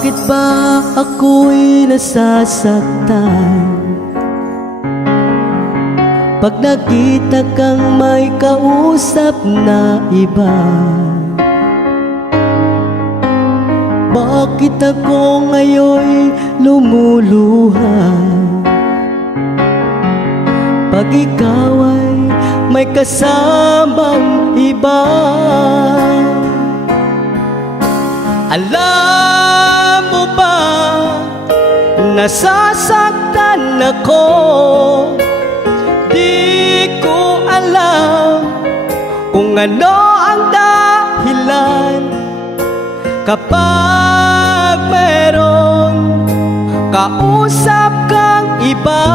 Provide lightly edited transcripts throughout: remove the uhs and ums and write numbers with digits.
Bakit ba ako'y nasasaktan pag nakita kang may kausap na iba? Bakit ako ngayon'y lumuluha pag ikaw ay may kasamang iba? Alam mo ba, nasasaktan ako. Di ko alam kung ano ang dahilan. Kapag meron kausap kang iba,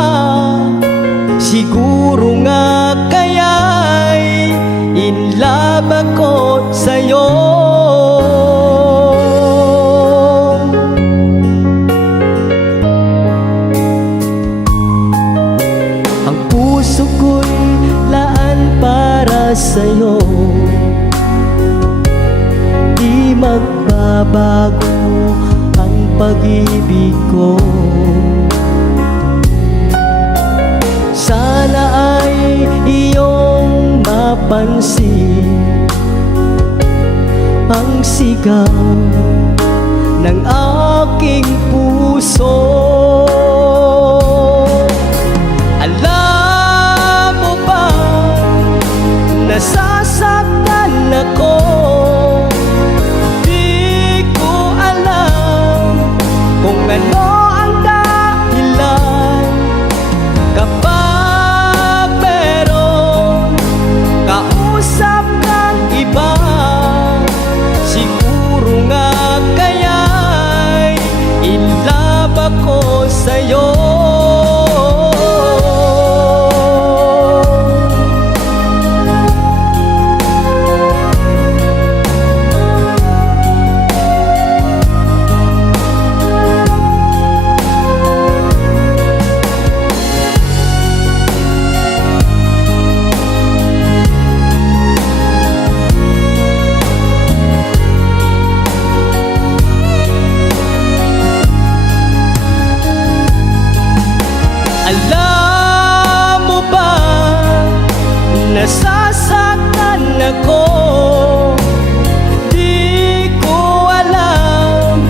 siguro nga kaya'y in love ako sa'yo. Ang puso ko'y laan para sa'yo, di magbabago ang pag-ibig ko. Sana ay iyong mapansin ang sigaw ng aking puso. Alam mo ba, nasasaktan ako. Di ko alam kung ano ang dahilan. Kapag meron kausap kang iba, siguro nga kaya'y in love ako sa'yo. Alam mo ba, nasasaktan ako. Di ko alam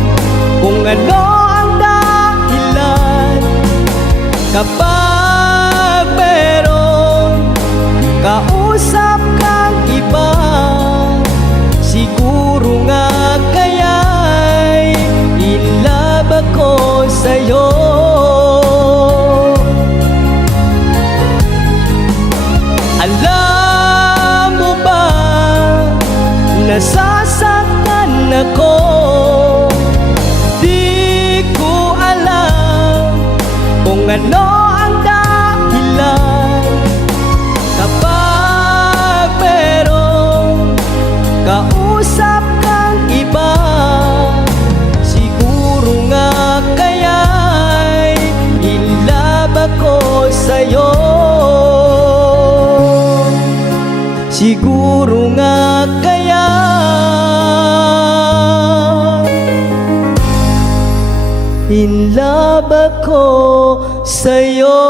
kung ano ang dahilan. Kapag meron kausap kang iba, siguro nga kaya'y in love ako sa'yo. Alam mo ba, nasasaktan ako. Di ko alam kung ano ang dahilan. Kapag meron kausap kang iba, siguro nga kaya'y in love ako sa'yo. Siguro nga kaya in love ako sa'yo.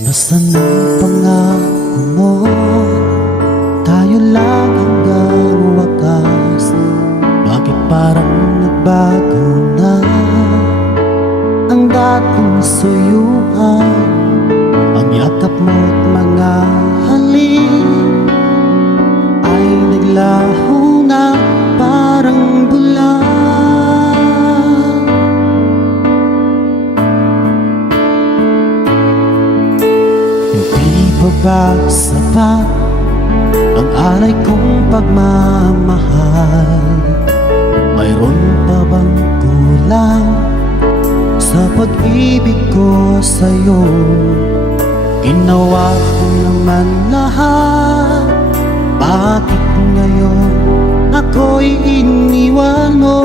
Nasaan ang pangako mo? Tayo lang hanggang wakas. Bakit parang nagbago na ang dating suyuan? Ang yakap mo't mga halik ay naglaho na parang bulan. ba sapat ang alay kong pagmamahal? Mayroon pa bang kulang sa pag-ibig ko sa'yo? Ginawa ko naman lahat, bakit ngayon ako'y iniwan mo?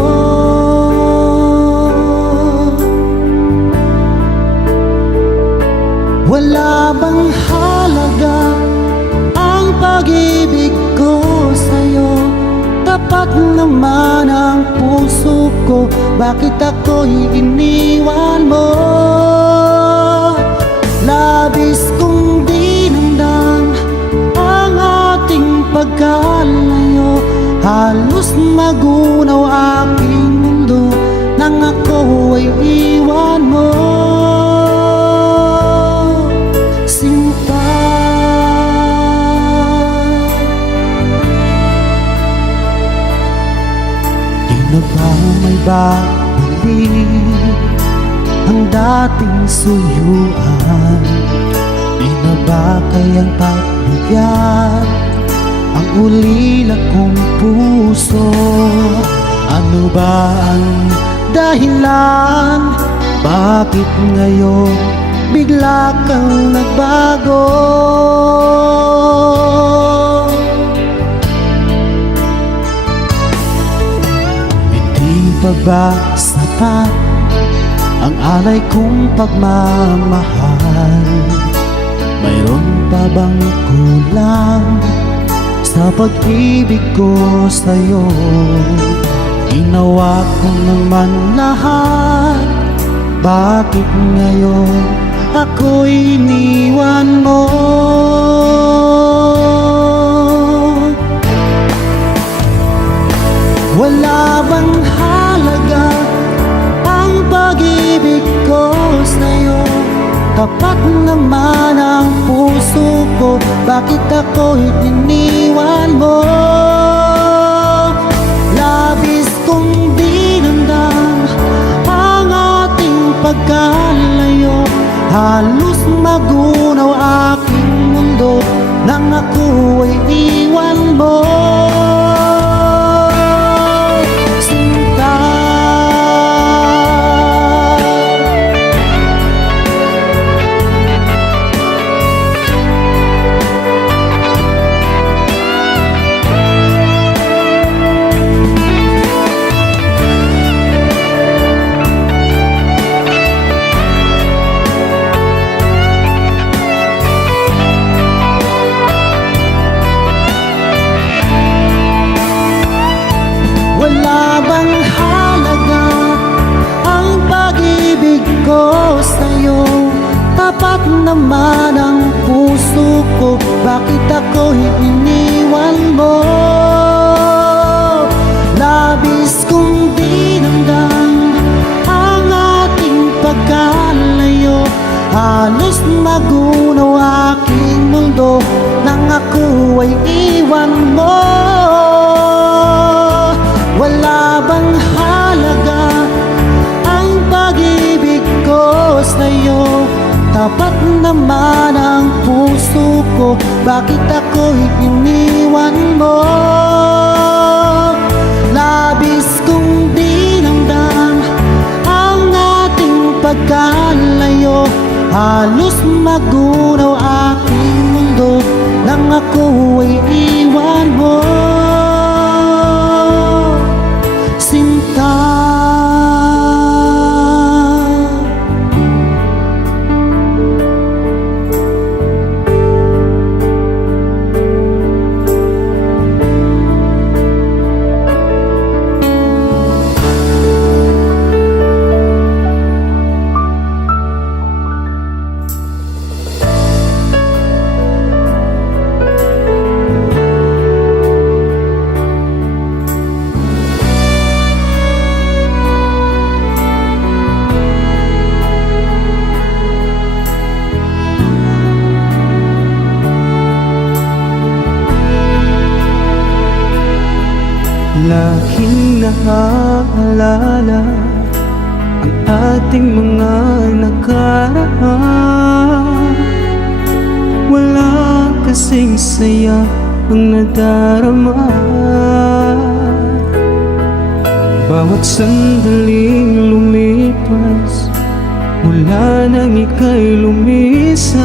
Wala bang halaga ang pag-ibig ko sa'yo? Tapat naman ang puso ko, bakit ako'y iniwan mo? Labis kong dinamdam ang ating pagkalayo, halos magunaw aking mundo nang ako ay iwan mo. Sinta, di na ba may babalik ang dating suyuan? Di na ba kayang pagbigyan ang ulila kong puso? Ano ba ang dahilan? Bakit ngayon bigla kang nagbago? Hindi pa ba sapat ang alay kong pagmamahal? Mayroon pa bang kulang sa pag-ibig ko sa'yo? Ginawa ko naman lahat, bakit ngayon ako'y iniwan mo? Wala bang halaga ang pag-ibig ko sa'yo? Tapat naman ang puso ko, bakit ako'y iniwan mo? Labis kong dinamdam ang ating pagkalayo, halos magunaw aking mundo nang ako ay iwan mo. Sinta, wala bang halaga ang pag-ibig ko sa'yo? Tapat naman ang puso ko, bakit ako'y iniwan mo? Labis kong dinamdam ang ating pagkalayo, halos magunaw aking mundo nang ako ay iwan mo. Wala bang halaga ang pag-ibig ko sa'yo? Tapat naman ang puso ko, bakit ako'y iniwan mo? Labis kong dinamdam ang ating pagkalayo, halos magunaw aking mundo nang ako ay iwan mo. Sinta, laging naaalala ang ating mga nakaraan. Wala kasing saya ang nadarama. Bawat sandaling lumipas, mula nang ika'y lumisan,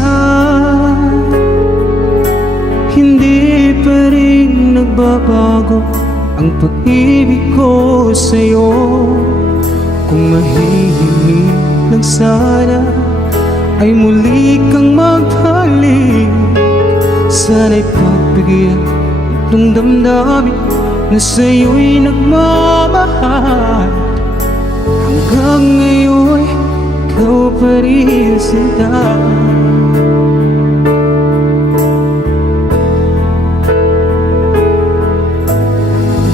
hindi pa rin nagbabago ang pag-ibig ko sa'yo. Kung mahihiling lang sana ay muli kang magbalik, sana'y pagbigyan itong damdamin na sa'yo'y nagmamahal. Hanggang ngayon, ikaw pa rin sinta.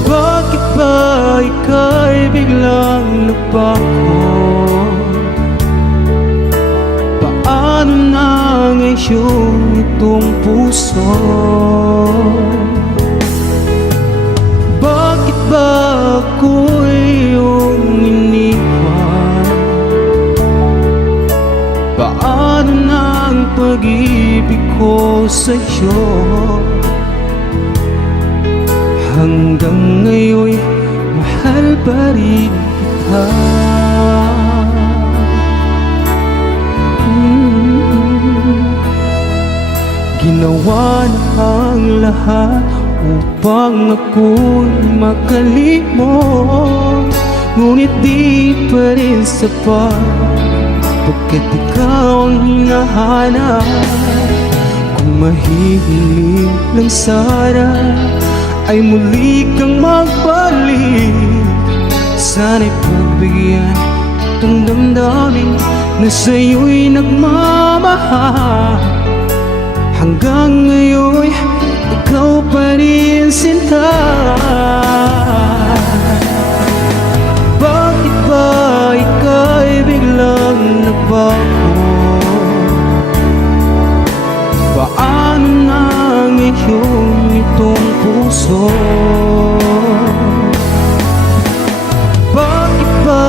Bakit ba ika'y biglang nagbago? Paano na ngayon itong puso? Bakit ba ako'y iyong iniwan? Paano na ang pag-ibig ko sa'yo? Hanggang ngayon, mahal pa rin kita. Ginawa na ang lahat upang ako'y makalimot, ngunit di pa rin sapat, pagkat ikaw ang hinahanap. Kung mahihiling lang sana ay muli kang magbalik, sana'y pagbigyan itong damdamin na sa'yo'y nagmamahal. Hanggang ngayon, ikaw pa rin sinta. Bakit ba ika'y biglang nagbago? Paano na ngayon itong puso? Bakit ba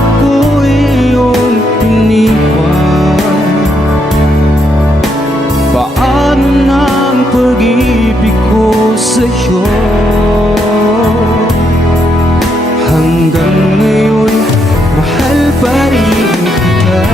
ako'y iyong iniwan? Paano na ang pag-ibig ko sa'yo? Hanggang ngayon, mahal pa rin kita.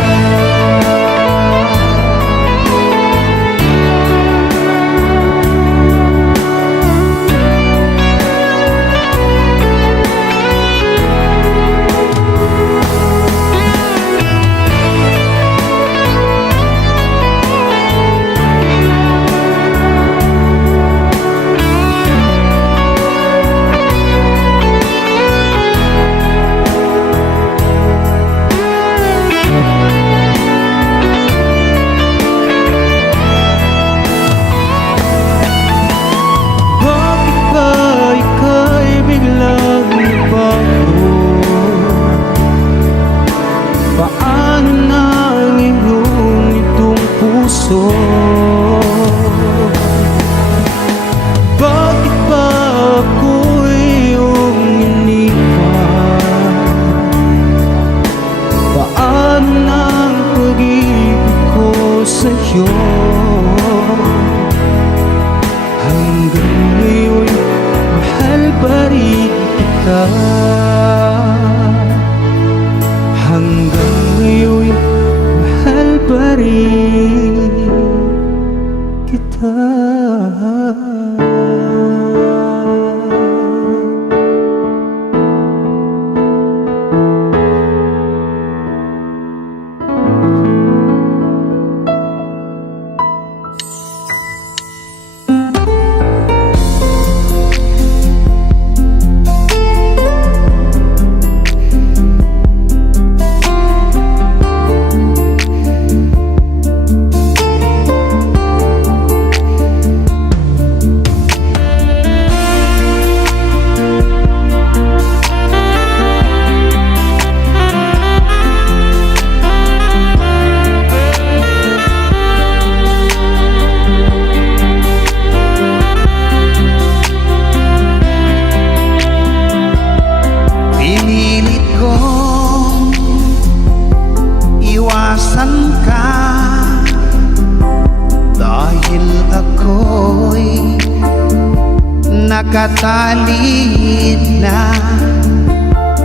Paano na ngayon itong puso? Bakit ba ako'y iyong iniwan? Paano na ang pag-ibig ko sa'yo? Hanggang ngayon, mahal pa rin kita. Hanggang ngayon, mahal pa rin kita. nakatalid na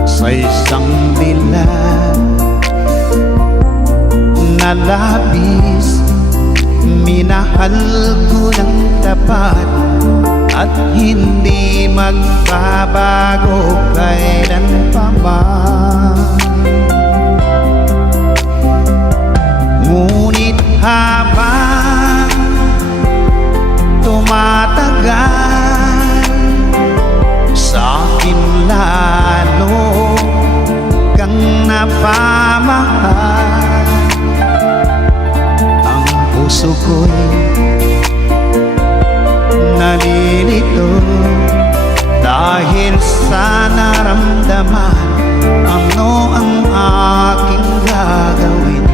sa isang dilag na labis. Minahal ko ng tapat at hindi magbabago kailan pa man. Ngunit habang tumatagal, sa akin lalo kang napamahal. Ang puso ko'y nalilito dahil sa naramdaman. Ano ang aking gagawin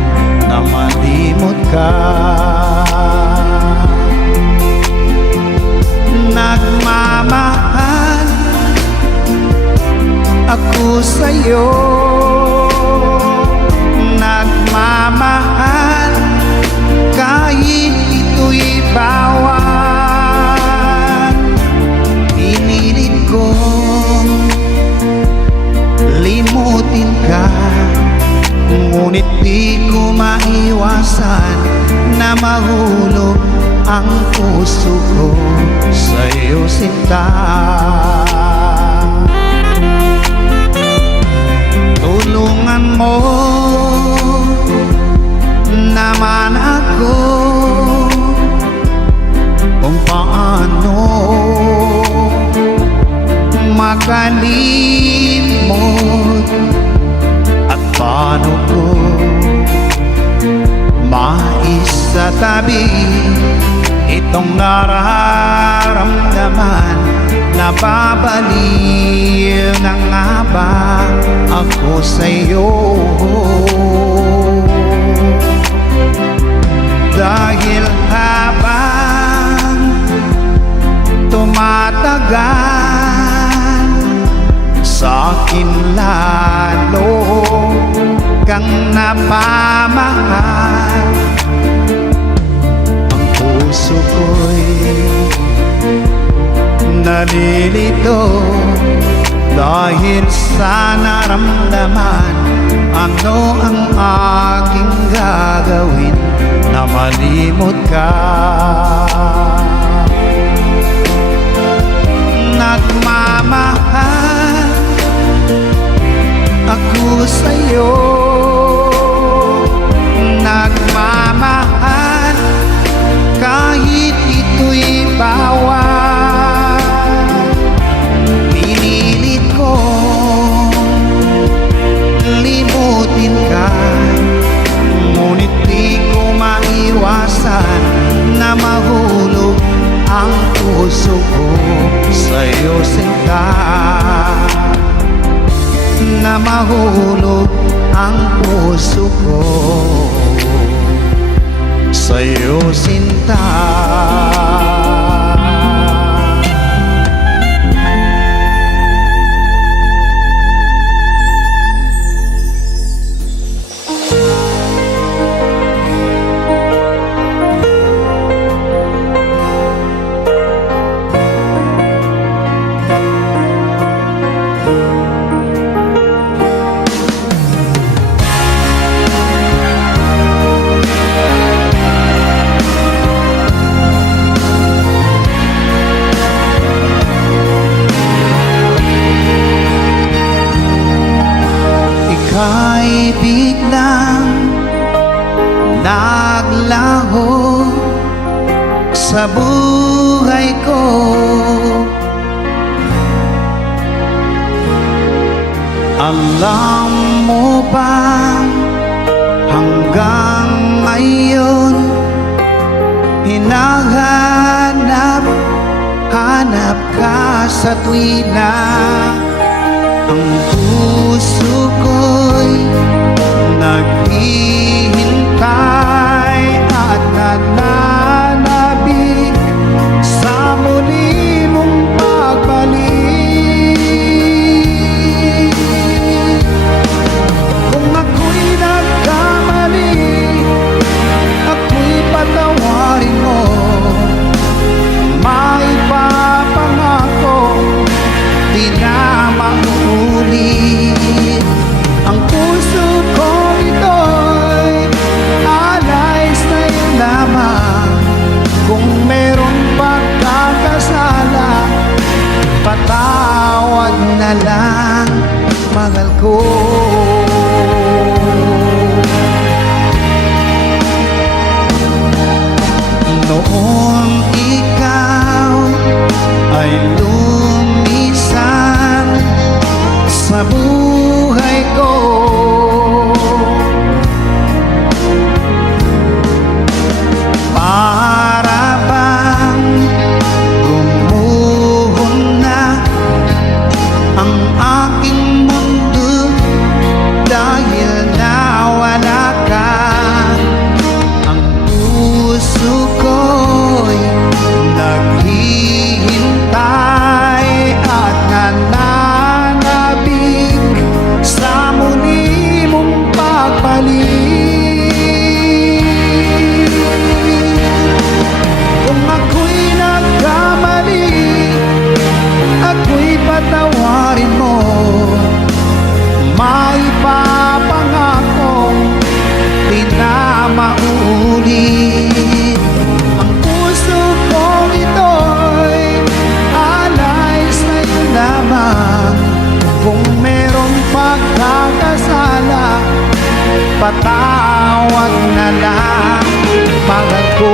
na malimot ka? Nagmamahal ako sa'yo, nagmamahal kahit ito'y bawal. Pinilit kong limutin ka, ngunit di ko maiwasan na mahulog ang puso ko sa'yo, sinta. Tulungan mo naman ako kung paano makalimot at paano ko maisatabi itong nararamdaman. Nababaliw na nga ba ako sa'yo? Dahil habang tumatagal, sa akin lalo kang napamahal. Ang puso ko'y nalilito dahil sa naramdaman. Ano ang aking gagawin na malimot ka? Nagmamahal ako sa'yo, nagmamahal kahit ito'y bawal. Pinilit ko limutin ka, ngunit di ko maiwasan na mahulog ang puso ko sa'yo, sinta. Na mahulog ang puso ko sa'yo, sinta. Ika'y biglang naglaho sa buhay ko. Alam mo ba hanggang ngayon hinahanap ka sa tuwina. Ang puso ko'y naghihintay at nananabik sa muli mong pagbalik. Kung ako'y nagkamali, ako'y patawarin mo. Maipapangako patawad na lang, mahal ko.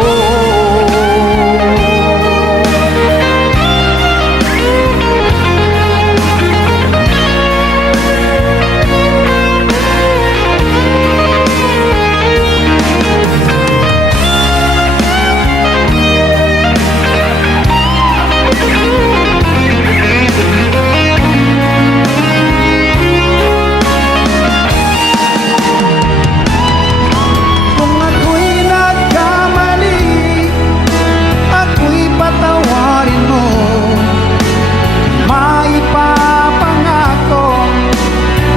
Kung ako'y nagkamali, ako'y patawarin mo. Maipapangako,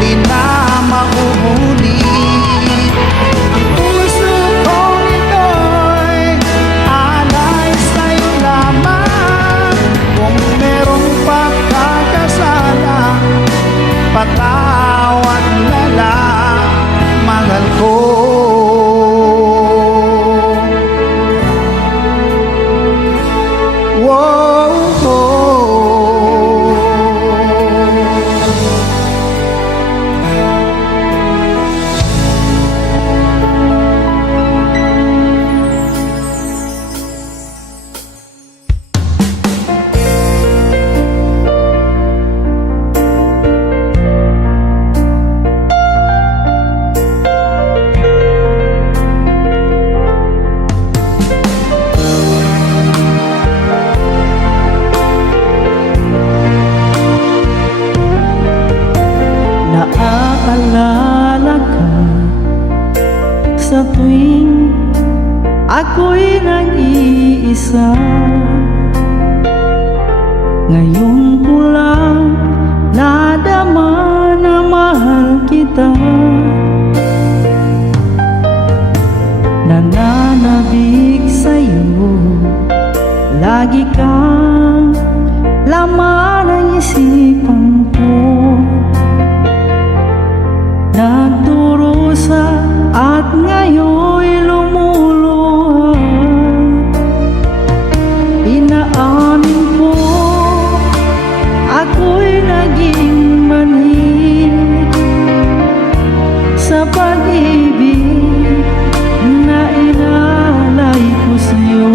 di na mauulit. Ang puso kong ito'y alay sa'yo lamang. Kung merong pagkakasala, patawad na lang, mahal ko. Naaalala ka sa tuwing ako'y nag-iisa. Ngayon ko lang nadama na mahal kita. Nananabik sa'yo, lagi kang laman ng isipan ko. Nagdurusa at ngayon'y lumuluha. Inaamin ko, ako'y naging mali sa pag-ibig na inalay ko sa'yo.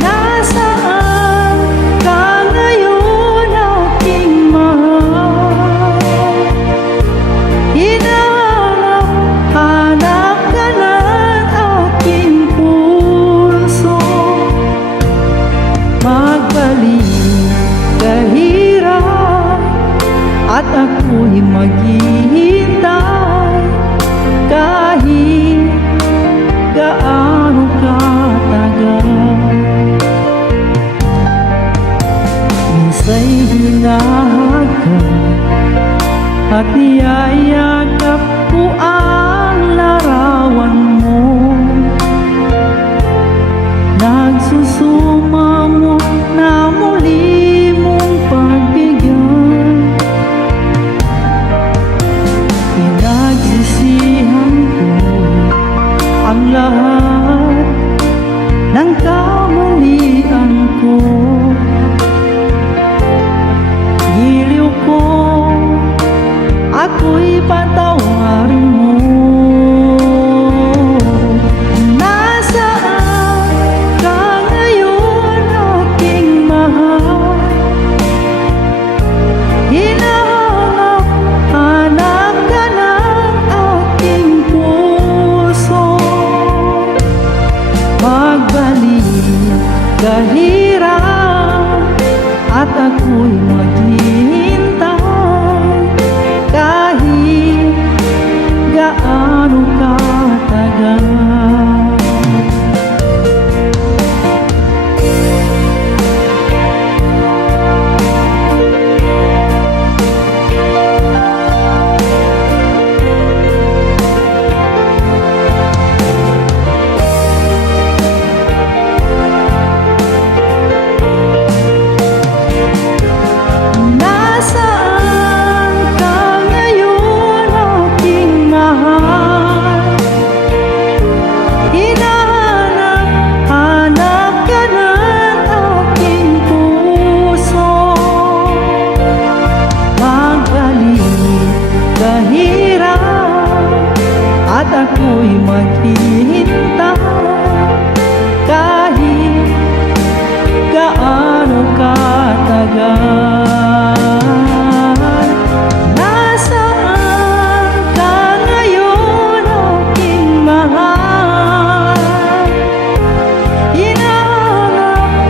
Nasaan ka ngayon, aking mahal? Hinahanap ka ng aking puso. Magbalik kahirap at ako'y maghihintay kahit gaano katagal. Minsa'y hinahagan at niyayakap ko ang larawan mo. Nagsusumamo na muli mong pagbigyan. Pinagsisihan ko ang lahat ng kamalian ko. Giliw ko, ako'y patawarin mo. Nasaan ka ngayon, at ako'y maghihintay kahit gaano katagal. Nasaan ka ngayon, aking mahal? Hinahanap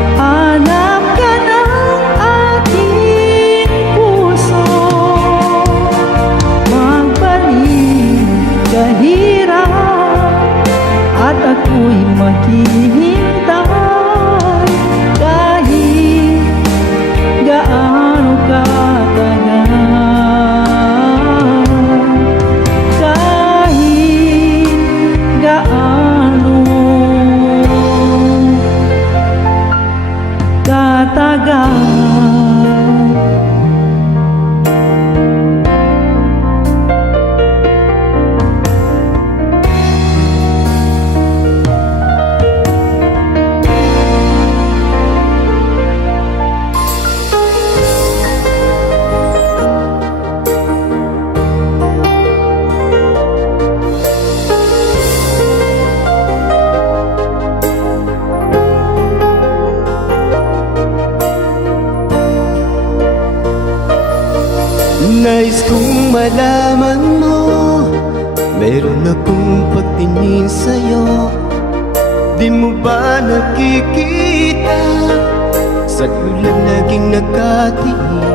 ka ng aking puso. Magbalik kahirap at ako'y maghihintay kahit gaano katagal, kahit gaano katagal. Nais kong malaman mo, meron akong pagtingin sa'yo. Di mo ba nakikita, sa ulan naging nakatingin?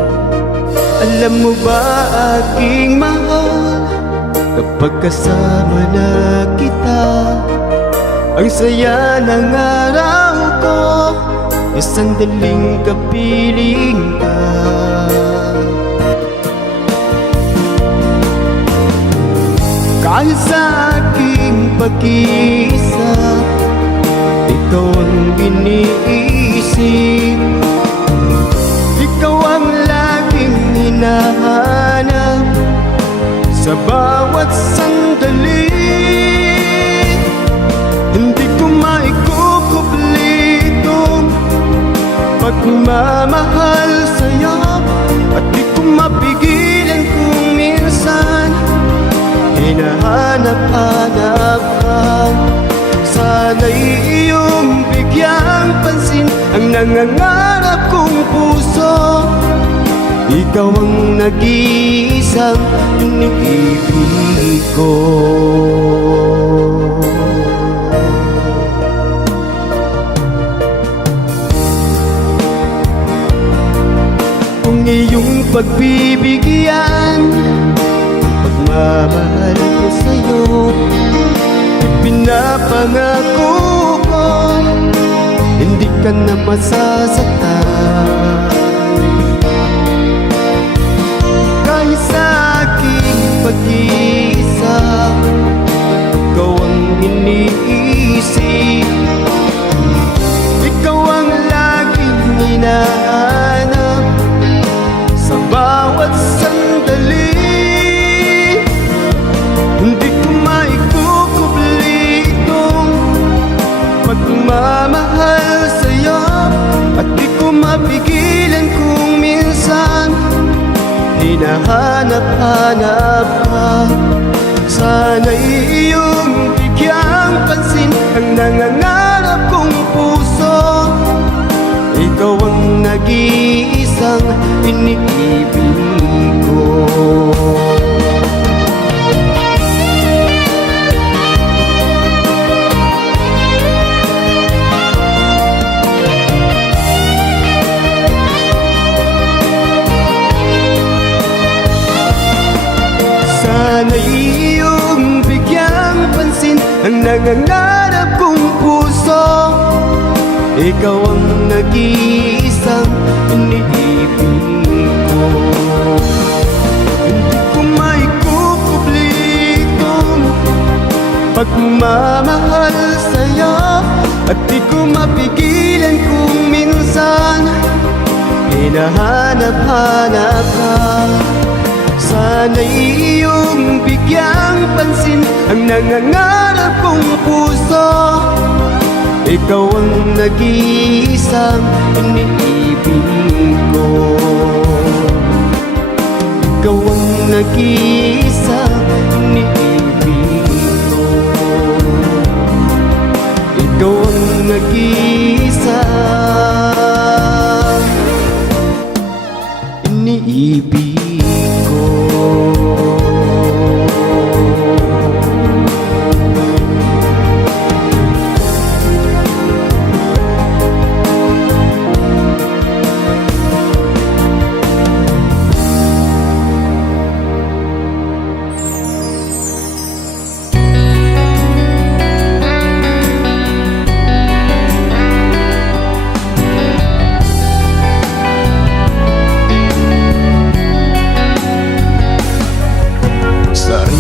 Alam mo ba aking mahal, kapag kasama na kita, ang saya ng araw ko, yung sandaling kapiling ka. Kahit sa aking pag-iisa, ikaw ang iniisip, ikaw ang laging hinahanap sa bawat sandali. Hindi ko maikukubli itong pagmamahal sa'yo, at di ko mapigilan kung minsan hinahanap-hanap ka. Sana'y iyong bigyang pansin ang nangangarap kong puso. Ikaw ang nag-iisang iniibig ko. Kung iyong pagbibigyan, pagmamahal ko sa'yo, ipinapangako ko, hindi ka na masasaktan. Kahit sa aking pag-iisa, ikaw ang iniisip, ikaw ang laging hinahanap sa bawat sandali. Hindi ko maikukubli itong pagmamahal sa'yo, at di ko mapigilan kung minsan hinahanap-hanap ka. Sana'y iyong bigyang pansin ang nangangarap kong puso. Ikaw ang nag-iisang iniibig ko. Sana'y iyong bigyang pansin ang nangangarap kong puso. Ikaw ang nag-iisang iniibig ko. Hindi ko maikukubli itong pagmamahal sa'yo, at di ko mapigilan kung minsan hinahanap-hanap ka. Sana'y iyong bigyang pansin ang nangangarap kong puso. Ikaw ang nag-iisang iniibig ko. Ikaw ang nag-iisang iniibig ko.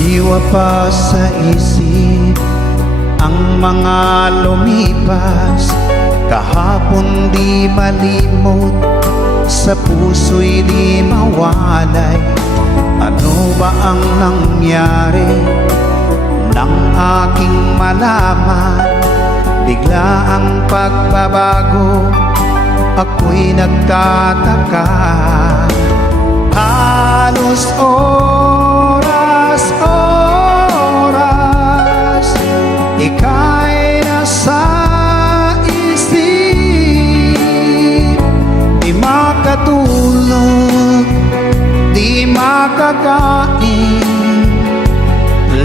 Sariwa pa sa isip ang mga lumipas, kahapon di malimot, sa puso'y di mawalay. Ano ba ang nangyari nang aking malaman? Bigla ang pagbabago, ako'y nagtataka. Halos oras, ika'y nasa isip. Di makatulog, di makakain,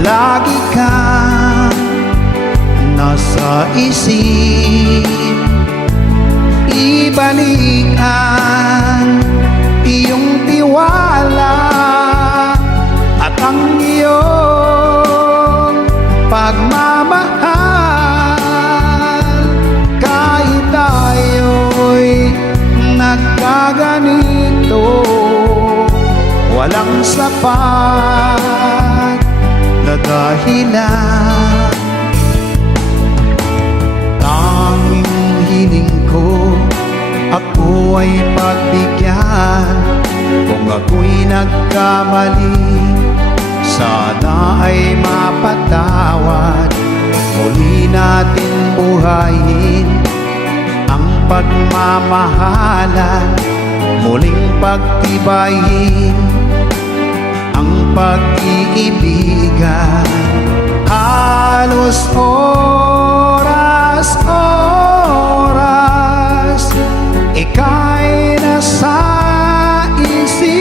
lagi kang nasa isip. Ibalik ang iyong tiwala at ang iyong pagmamahal. Kahit tayo'y nagkaganito, walang sapat na dahilan. Tanging hiling ko, ako ay pagbigyan. Kung ako'y nagkamali, sana ay mapatawad. Muli natin buhayin ang pagmamahalan, muling pagtibayin ang pag-iibigan. Halos oras, ika'y nasa isip.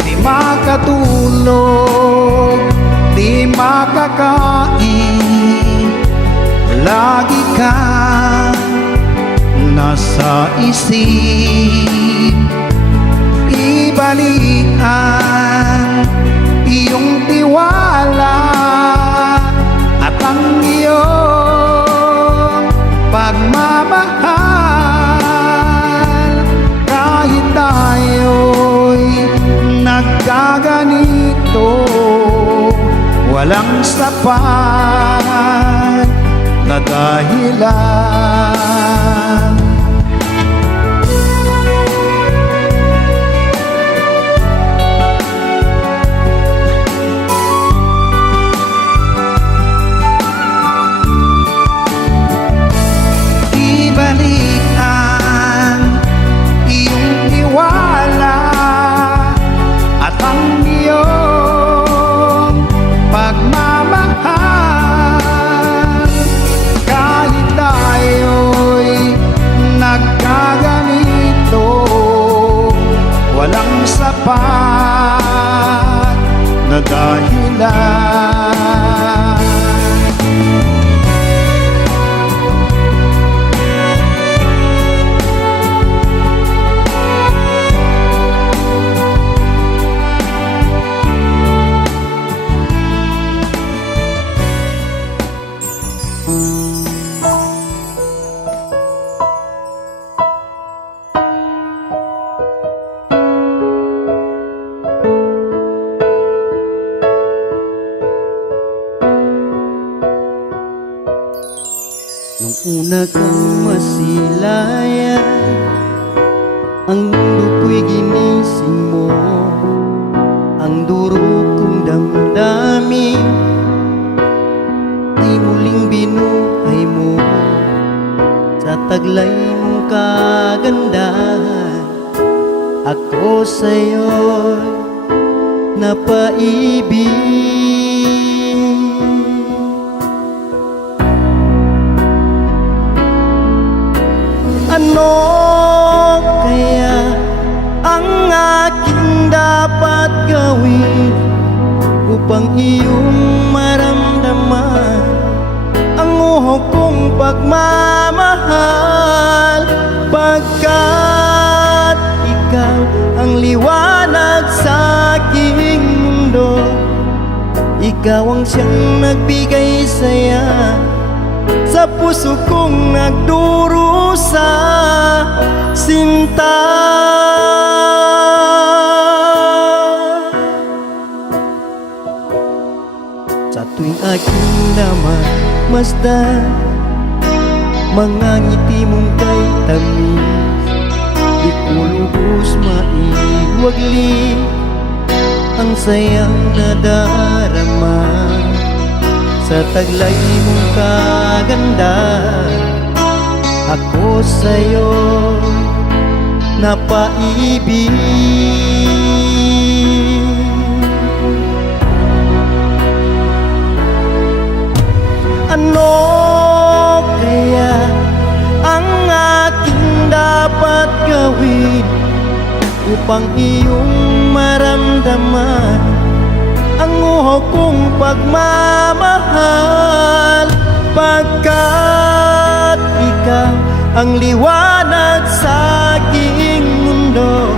Di makatulog, di makakain, lagi kang nasa isip. Ibalik ang iyong tiwala at ang iyong pagmamahal. Kahit tayo'y nagkaganito, walang sapat na dahilan. Ibalik ang iyong tiwala at ang iyong pagmamahal. Kahit tayo'y nagkaganito, walang sapat na dahilan. Nung una kang masilayan, ang mundo ko'y ginising mo. Ang duro kong damdamin ay muling binuhay mo. Sa taglay mong kagandahan, ako sa'yo'y napaibig. Ano kaya ang aking dapat gawin upang iyong maramdaman ang uhok kong pagmamahal? Pagkat ikaw ang liwanag sa aking mundo, ikaw ang siyang nagbigay saya sa puso kong nagdurusa, sinta. Sa tuwing aking namasdan mga ngiti mong kay tamis, di ko lubos maiwagli ang sayang nadarama. Sa taglay mong kaganda, ako sa'yo napaibig. Ano kaya ang aking dapat gawin upang iyong maramdaman ang uho kong pagmamahal? Pagkat ikaw ang liwanag sa aking mundo,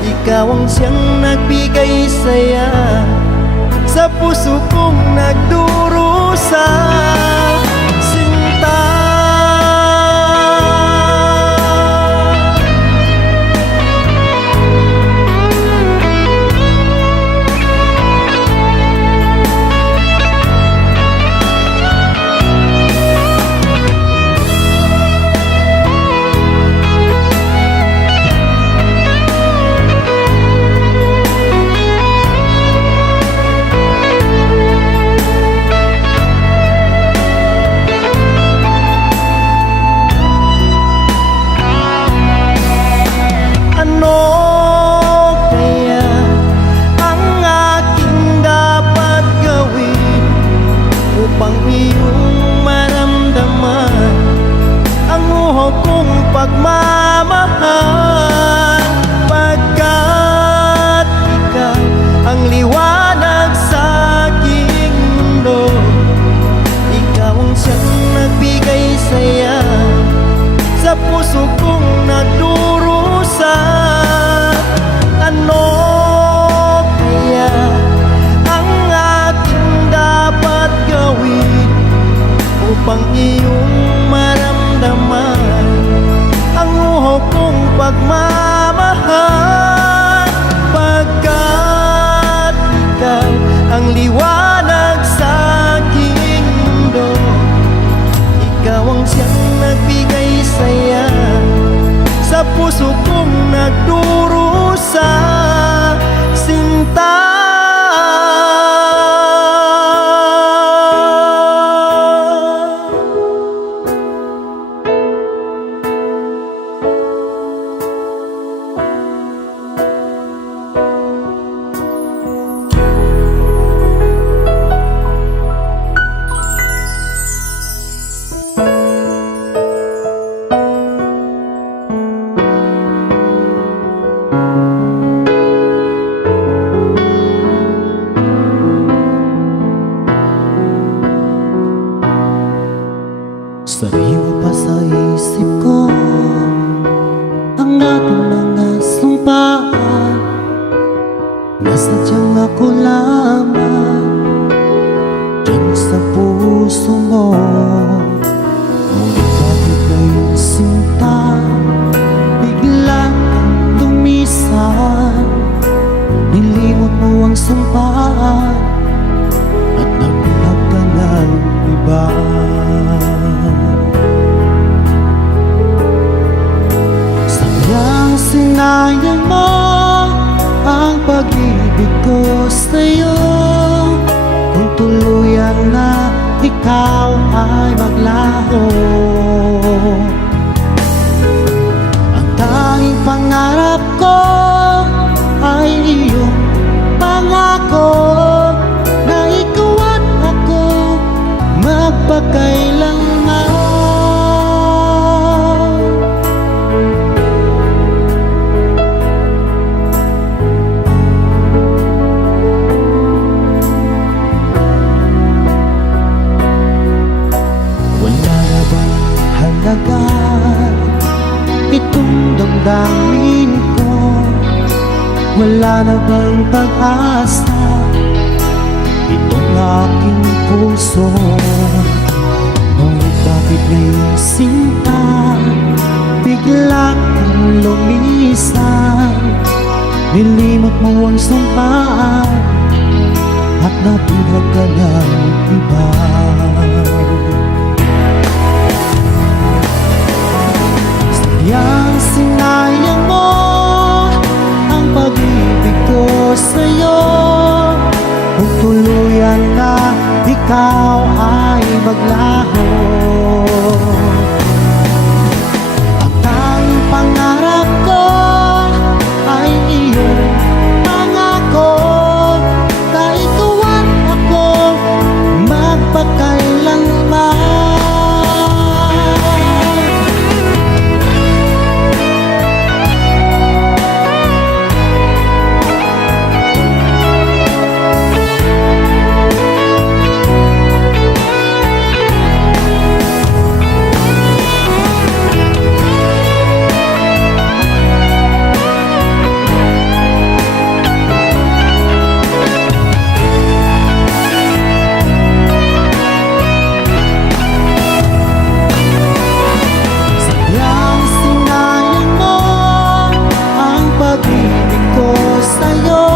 ikaw ang siyang nagbigay saya sa puso kong nagdurusa. Sinta, upang iyong maramdaman ang uho kong pagmamahal. Pagkat ikaw ang liwanag sa aking mundo, ikaw ang siyang nagbigay saya sa puso kong nagdurusa. Ano kaya ang aking dapat gawin upang iyong maramdaman ang uho kong pagmamahal? Pagkat ikaw ang liwanag sa aking mundo, ikaw ang siyang nagbigay saya sa puso kong nagdurusa. Sinta, sariwa pa sa isip ko ang ating mga sumpaan, nasadyang ako lamang dyan sa puso mo. Ngunit bakit ngayong sinta biglang lumisan? Nilimot mo ang sumpaan at nagbilag ka ng iba. Sinayang mo ang pag-ibig ko sa'yo kung tuluyan na ikaw ay maglaho. Ang tanging pangarap ko ay iyong pangako na ikaw at ako magpakailanman. Itong damdamin ko, wala na bang pag-asa itong aking puso? Ngunit bakit ngayong sinta bigla kang lumisan? Nilimot mo ang sumpaan at nabulag ka na ikaw ay maglaho. Ang tanging pangarap ko ay iyong pangako, na ikaw at ako magpakailanman. Sadyang sinayang mo ang pag-ibig ko sa'yo,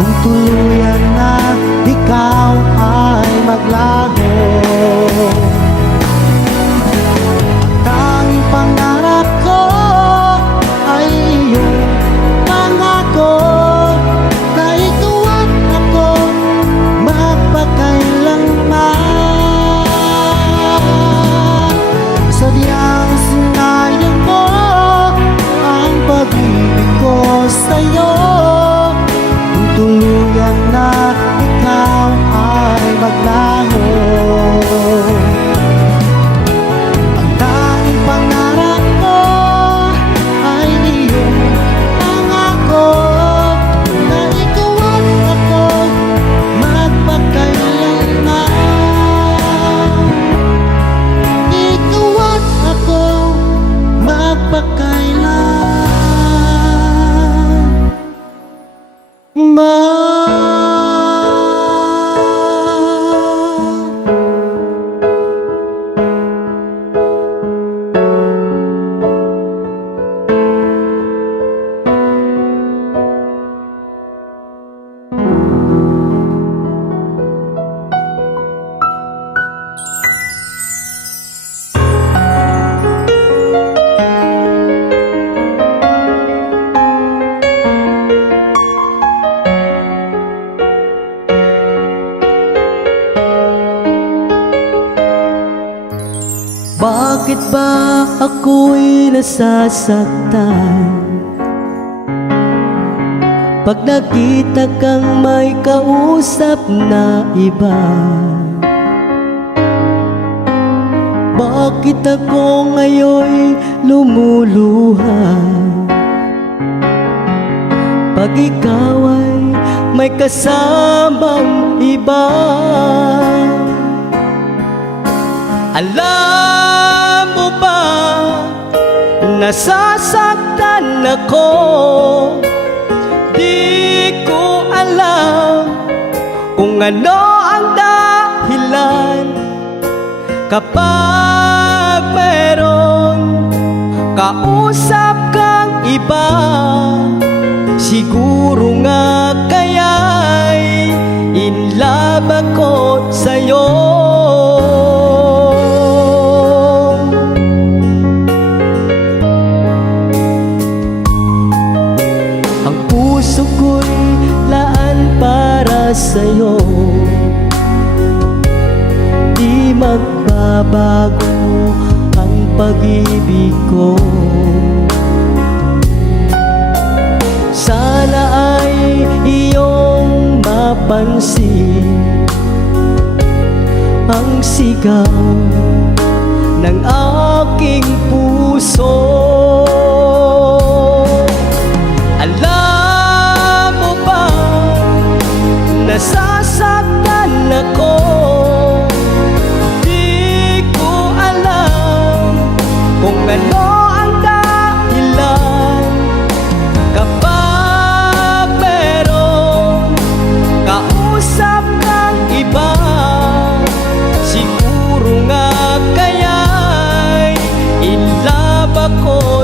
kung tuluyan na ikaw ay maglaho. Ang tanging pangarap ko ay iyong pangako, na ikaw at ako magpakailanman. Sadyang sinayang mo ang pag-ibig ko sa'yo, kung tuluyan na ikaw ay maglaho. Ang tanging pangarap ko ay iyong pangako, na ikaw at ako magpakailanman. Ikaw at ako Bakit ba ako'y nasasaktan pag nakita kang may kausap na iba? Bakit ako ngayon'y lumuluha pag ikaw ay may kasamang iba? Alam mo ba, nasasaktan ako. Di ko alam kung ano ang dahilan. Kapag meron kausap kang iba, siguro nga kaya'y in love ako sa'yo. Ang puso ko'y laan para sa'yo, di magbabago ang pag-ibig ko. Sana ay iyong mapansin ang sigaw ng aking puso. Alam mo ba, nasasaktan ako. Di ko alam kung ano ang dahilan. Kapag merong kausap kang iba, siguro nga kaya'y in love ako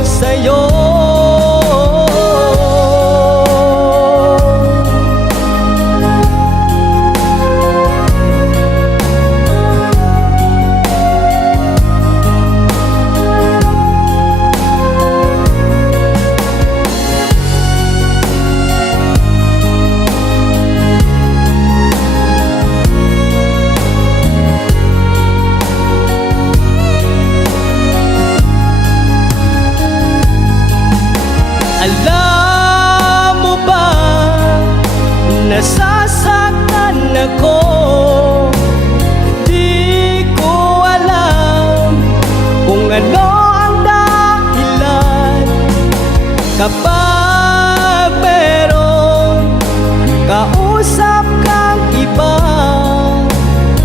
kausap kang iba,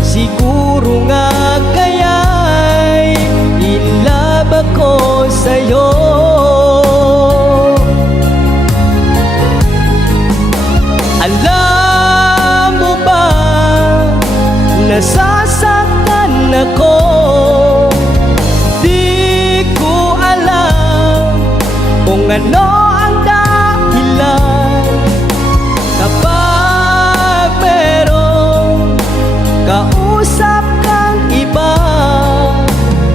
siguro nga kaya'y in love ako sa'yo. Alam mo ba, nasasaktan ako. Di ko alam kung ano ang dahilan. Kapag merong kausap kang iba,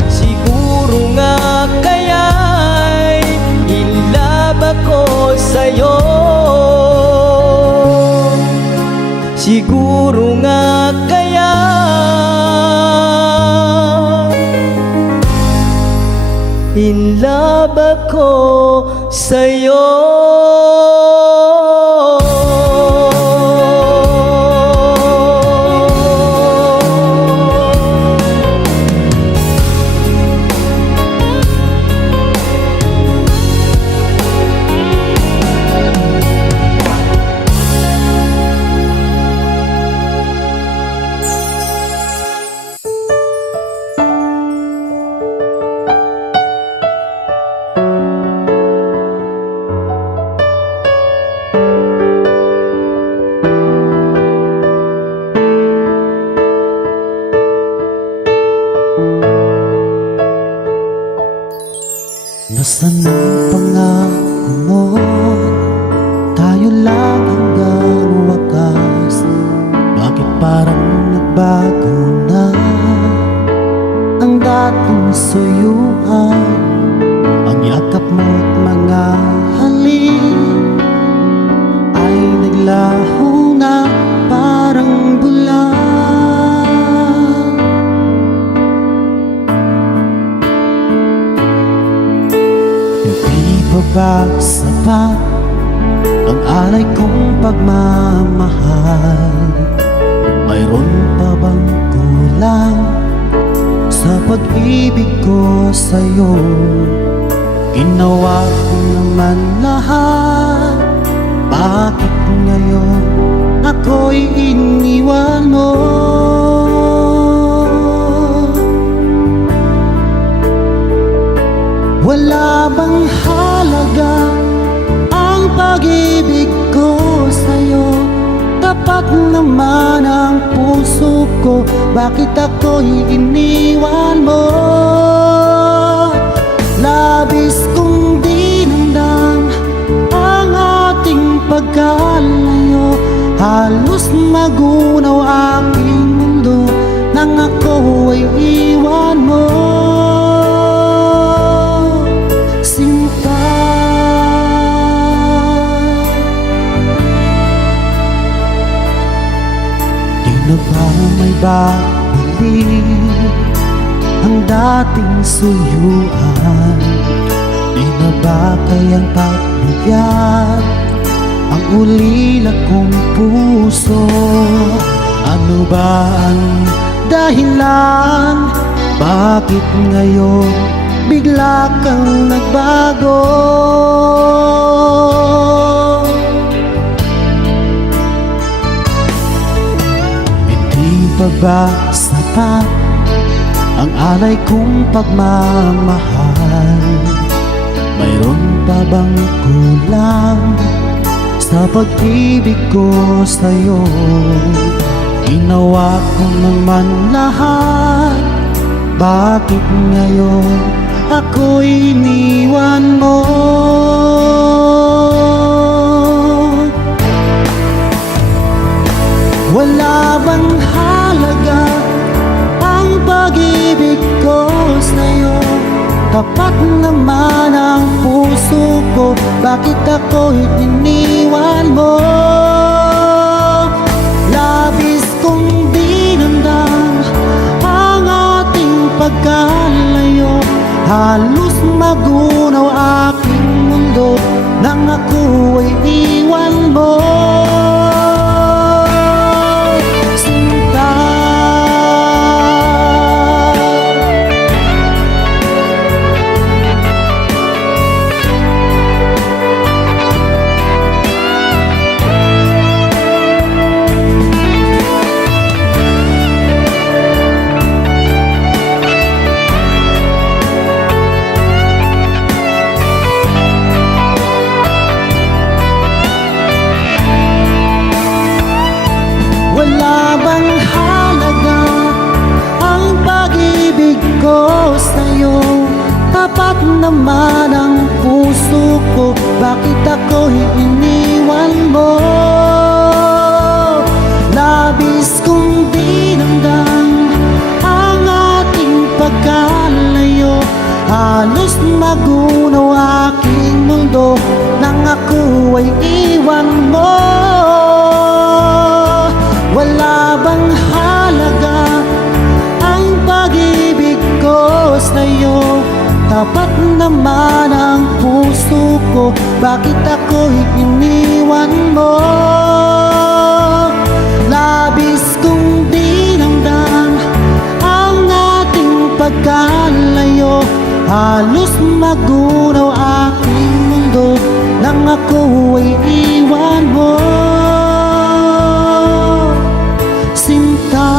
siguro nga kaya'y in love ako sa'yo. Siguro nga kaya in love ako sa'yo. Nasaan ang pangako mo? Tayo lang hanggang wakas. Bakit parang nagbago na ang dating suyuan? Ang yakap mo't mga halik ay naglaho na parang bulan. Ba sapat ang alay kong pagmamahal? Mayroon pa bang kulang sa pag-ibig ko sa'yo? Ginawa ko naman lahat, bakit ngayon ako'y iniwan mo? Wala bang halaga ang pag-ibig ko sa'yo? Tapat naman ang puso ko, bakit ako'y iniwan mo? Labis kong dinamdam ang ating pagkalayo. Halos magunaw aking mundo nang ako ay iwan mo. Na ba may babalik ang dating suyuan? Di na ba kayang pagbigyan ang ulila kong puso? Ano ba ang dahilan? Bakit ngayon bigla kang nagbago? Pa ba sapat ang alay kong pagmamahal? Mayroon pa bang kulang sa pag-ibig ko sa'yo? Ginawa ko naman lahat, bakit ngayon ako'y iniwan mo? Wala bang halaga ang pag-ibig ko sa'yo? Tapat naman ang puso ko, bakit ako'y iniwan mo? Labis kong dinamdam ang ating pagkalayo. Halos magunaw aking mundo nang ako ay iwan mo. pag-ibig ko sa'yo, tapat naman ang puso ko. Bakit ako'y iniwan mo? Labis kong dinamdam ang ating pagkalayo. Halos magunaw aking mundo nang ako ay iwan mo. Wala bang halaga ang pag-ibig ko sa'yo? Tapat naman ang puso ko. Bakit ako'y iniwan mo? Labis kong dinamdam ang ating pagkalayo. Halos magunaw aking mundo nang ako ay iwan mo, sinta.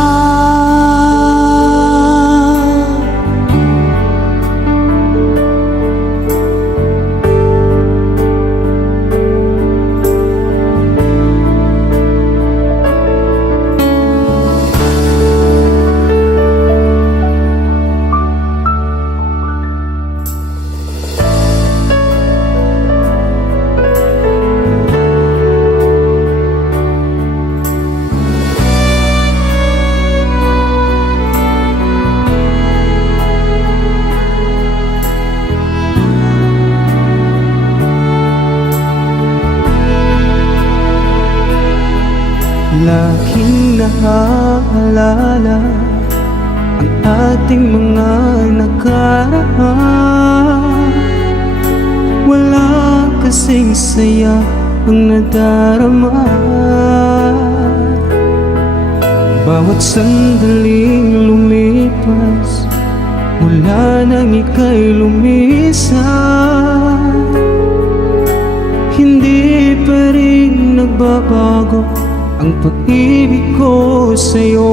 Laging naaalala ang ating mga nakaraan. Wala kasing saya ang nadarama. Bawat sandaling lumipas mula nang ika'y lumisan, hindi pa rin nagbabago ang pag-ibig ko sa'yo.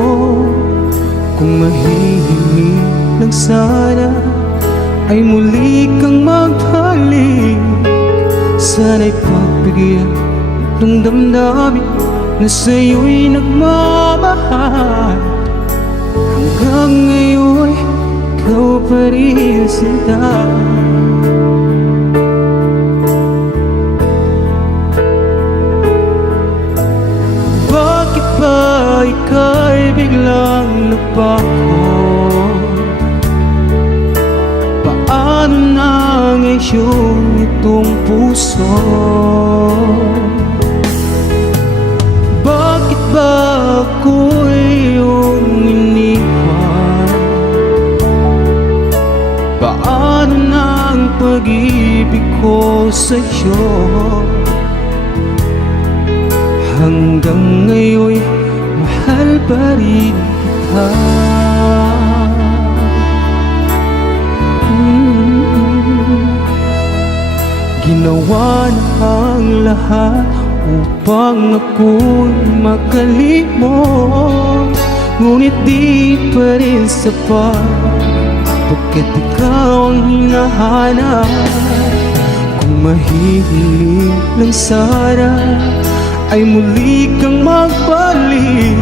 Kung mahihiling lang sana ay muli kang magbalik. Sana'y pagbigyan itong damdamin na sa'yo'y nagmamahal. Hanggang ngayon ikaw pa rin, sinta. Ika'y biglang nagbago? Paano na ngayon itong puso? Bakit ba ako'y iyong iniwan? Paano na ang pag-ibig ko sa'yo? Hanggang ngayon mahal pa rin kita. Ginawa na ang lahat upang ako'y makalimot, ngunit di pa rin sapat, pagkat ikaw ang hinahanap. Kung mahihiling lang sana ay muli kang magbalik.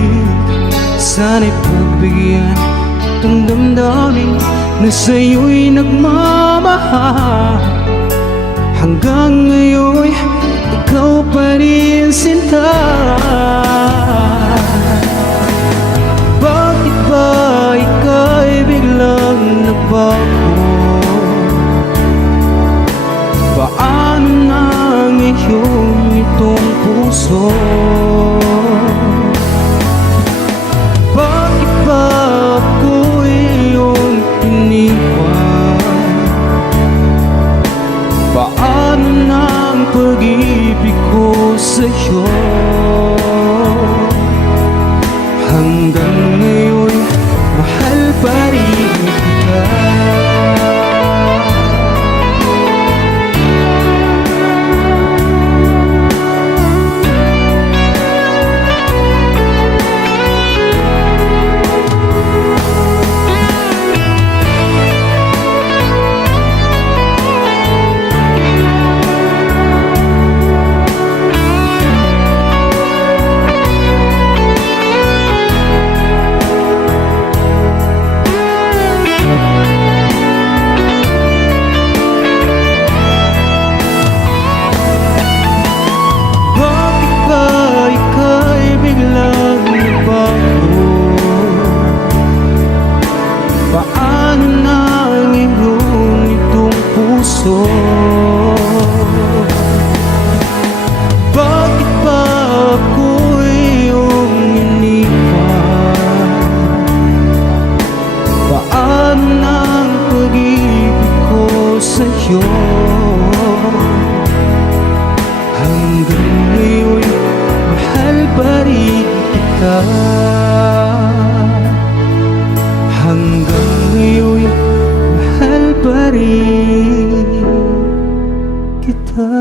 Sana'y pagbigyan itong damdamin na sa'yo'y nagmamahal. Hanggang ngayon ikaw pa rin, sinta. Bakit ba ika'y biglang nagbago? Paano na ngayon itong puso? Bakit ba ako'y iyong iniwan? Paano na ang pag-ibig ko sa'yo? kita. Hanggang ngayon, mahal pa rin kita.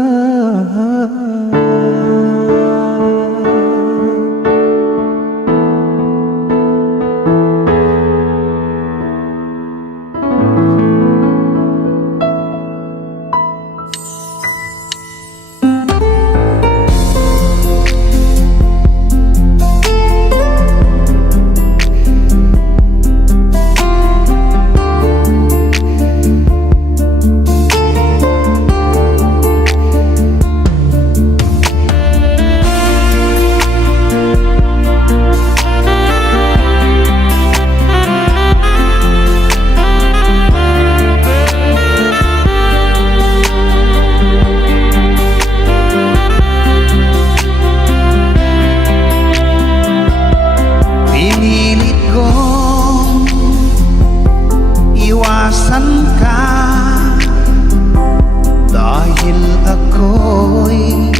Pinilit kong iwasan ka dahil ako'y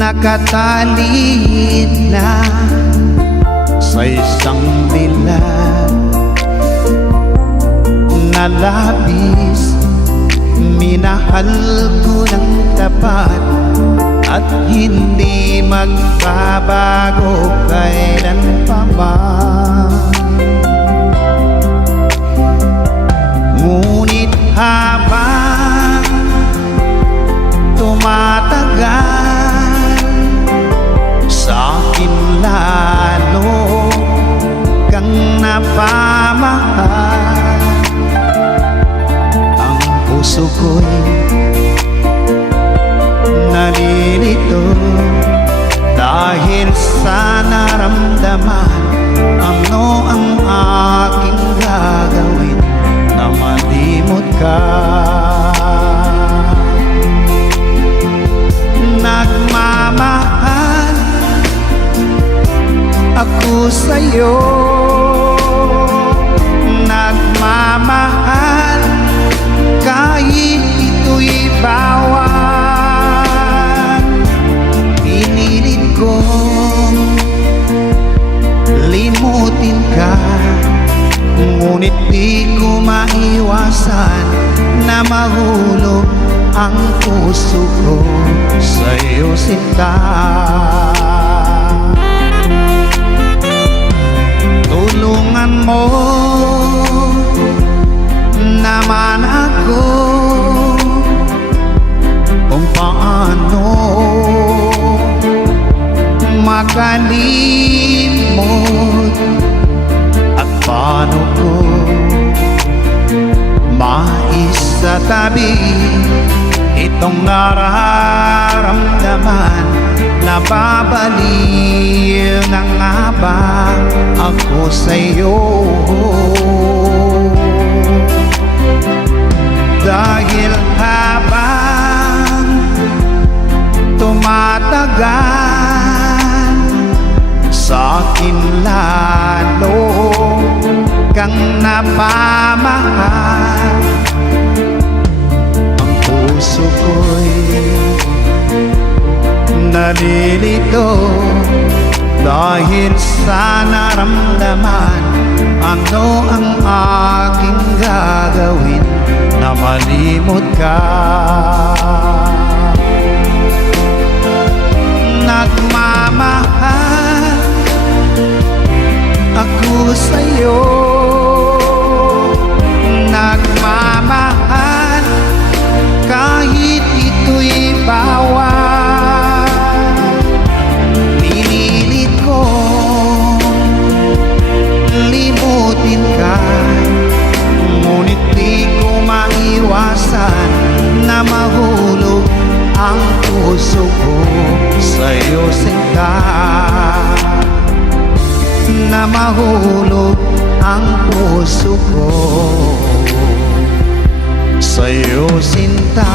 nakatalid na sa isang dilag na labis. Minahal ko ng tapat at hindi magbabago kailan pa man. Ngunit habang tumatagal, sa akin lalo kang napamahal. Ang puso ko'y nalilito dahil sa naramdaman. Ano ang aking gagawin na malimot ka? Nagmamahal ako sa'yo, nagmamahal kahit ito'y bawal. Pinilit kong limutin ka, ngunit di ko maiwasan na mahulog ang puso ko sa'yo, sinta. Tulungan mo naman ako kung paano makalimot at paano ko maisatabi itong nararamdaman. Nababaliw na nga ba ako sa'yo? Dahil habang tumatagal, sa akin lalo kang napamahal. Ang puso ko'y nalilito dahil sa naramdaman. Ano ang aking gagawin na malimot ka? Nagmamahal ako sa'yo, nagmamahal kahit ito'y bawal. Pinilit kong limutin ka, ngunit di ko maiwasan na mahulog ang puso ko sa'yo, sinta. Na mahulog ang puso ko sa'yo, sinta.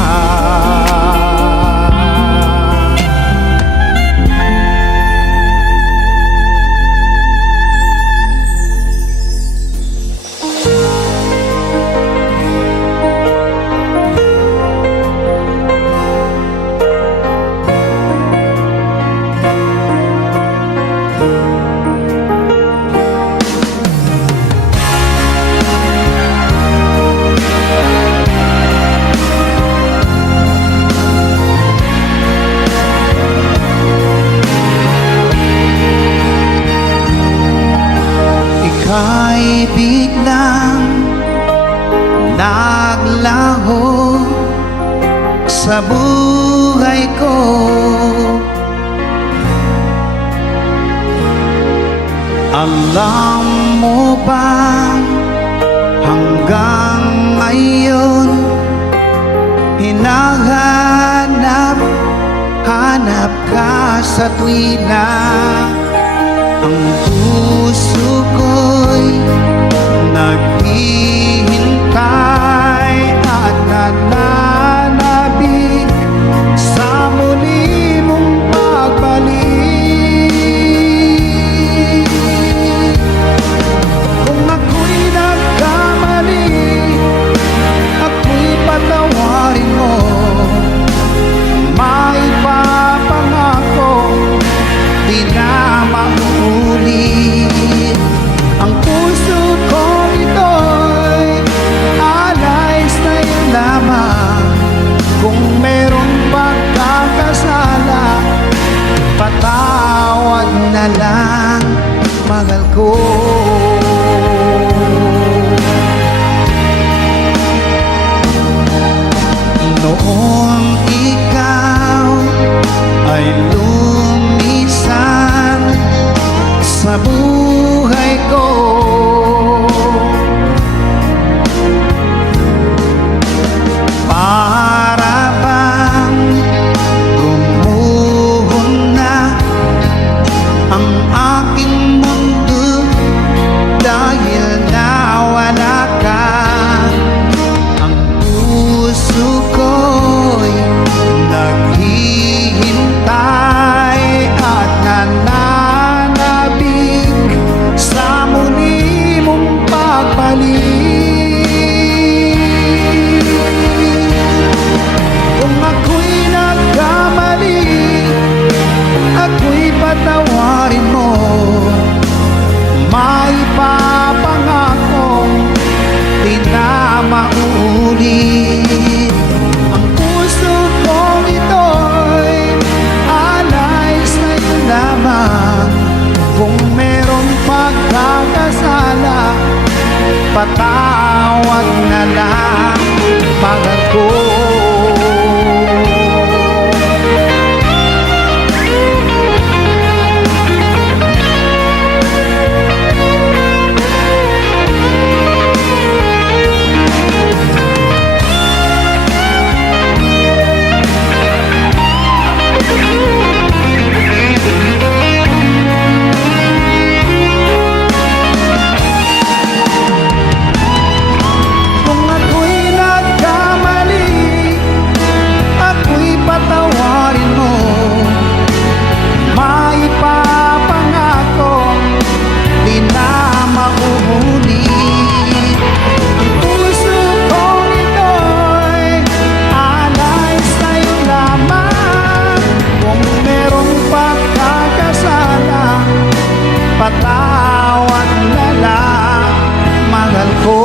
biglang naglaho sa buhay ko. Alam mo ba hanggang ngayon hinahanap ka sa tuwina. Ang puso ko'y naghihintay at nananabik sa muli mong pagbalik. Kung ako'y nagkamali, ako'y patawarin mo. Maipapangako di na mauulit. Ang puso ko ito'y alay sa'yo lamang. Kung merong pagkakasala, patawad na lang, mahal ko. Noong ikaw ay lumisan sa buhay ko, para bang gumuhon na ang aking mundo dahil nawala ka. Ang puso ko'y naghihintay at nananabik sa muli mong pagbalik. Kung ako'y nagkamali, ako'y patawarin mo. Maipapangako di na mauulit. Ang puso kong ito'y alay sa'yo lamang. Kung merong pagkakasala, patawad na lang, mahal ko. Kung ako'y nagkamali, ako'y patawarin mo. Maipapangako di na mauulit. Ang puso kong ito'y alay sa'yo lamang. Kung merong pagkakasala, patawad na lang, mahal ko.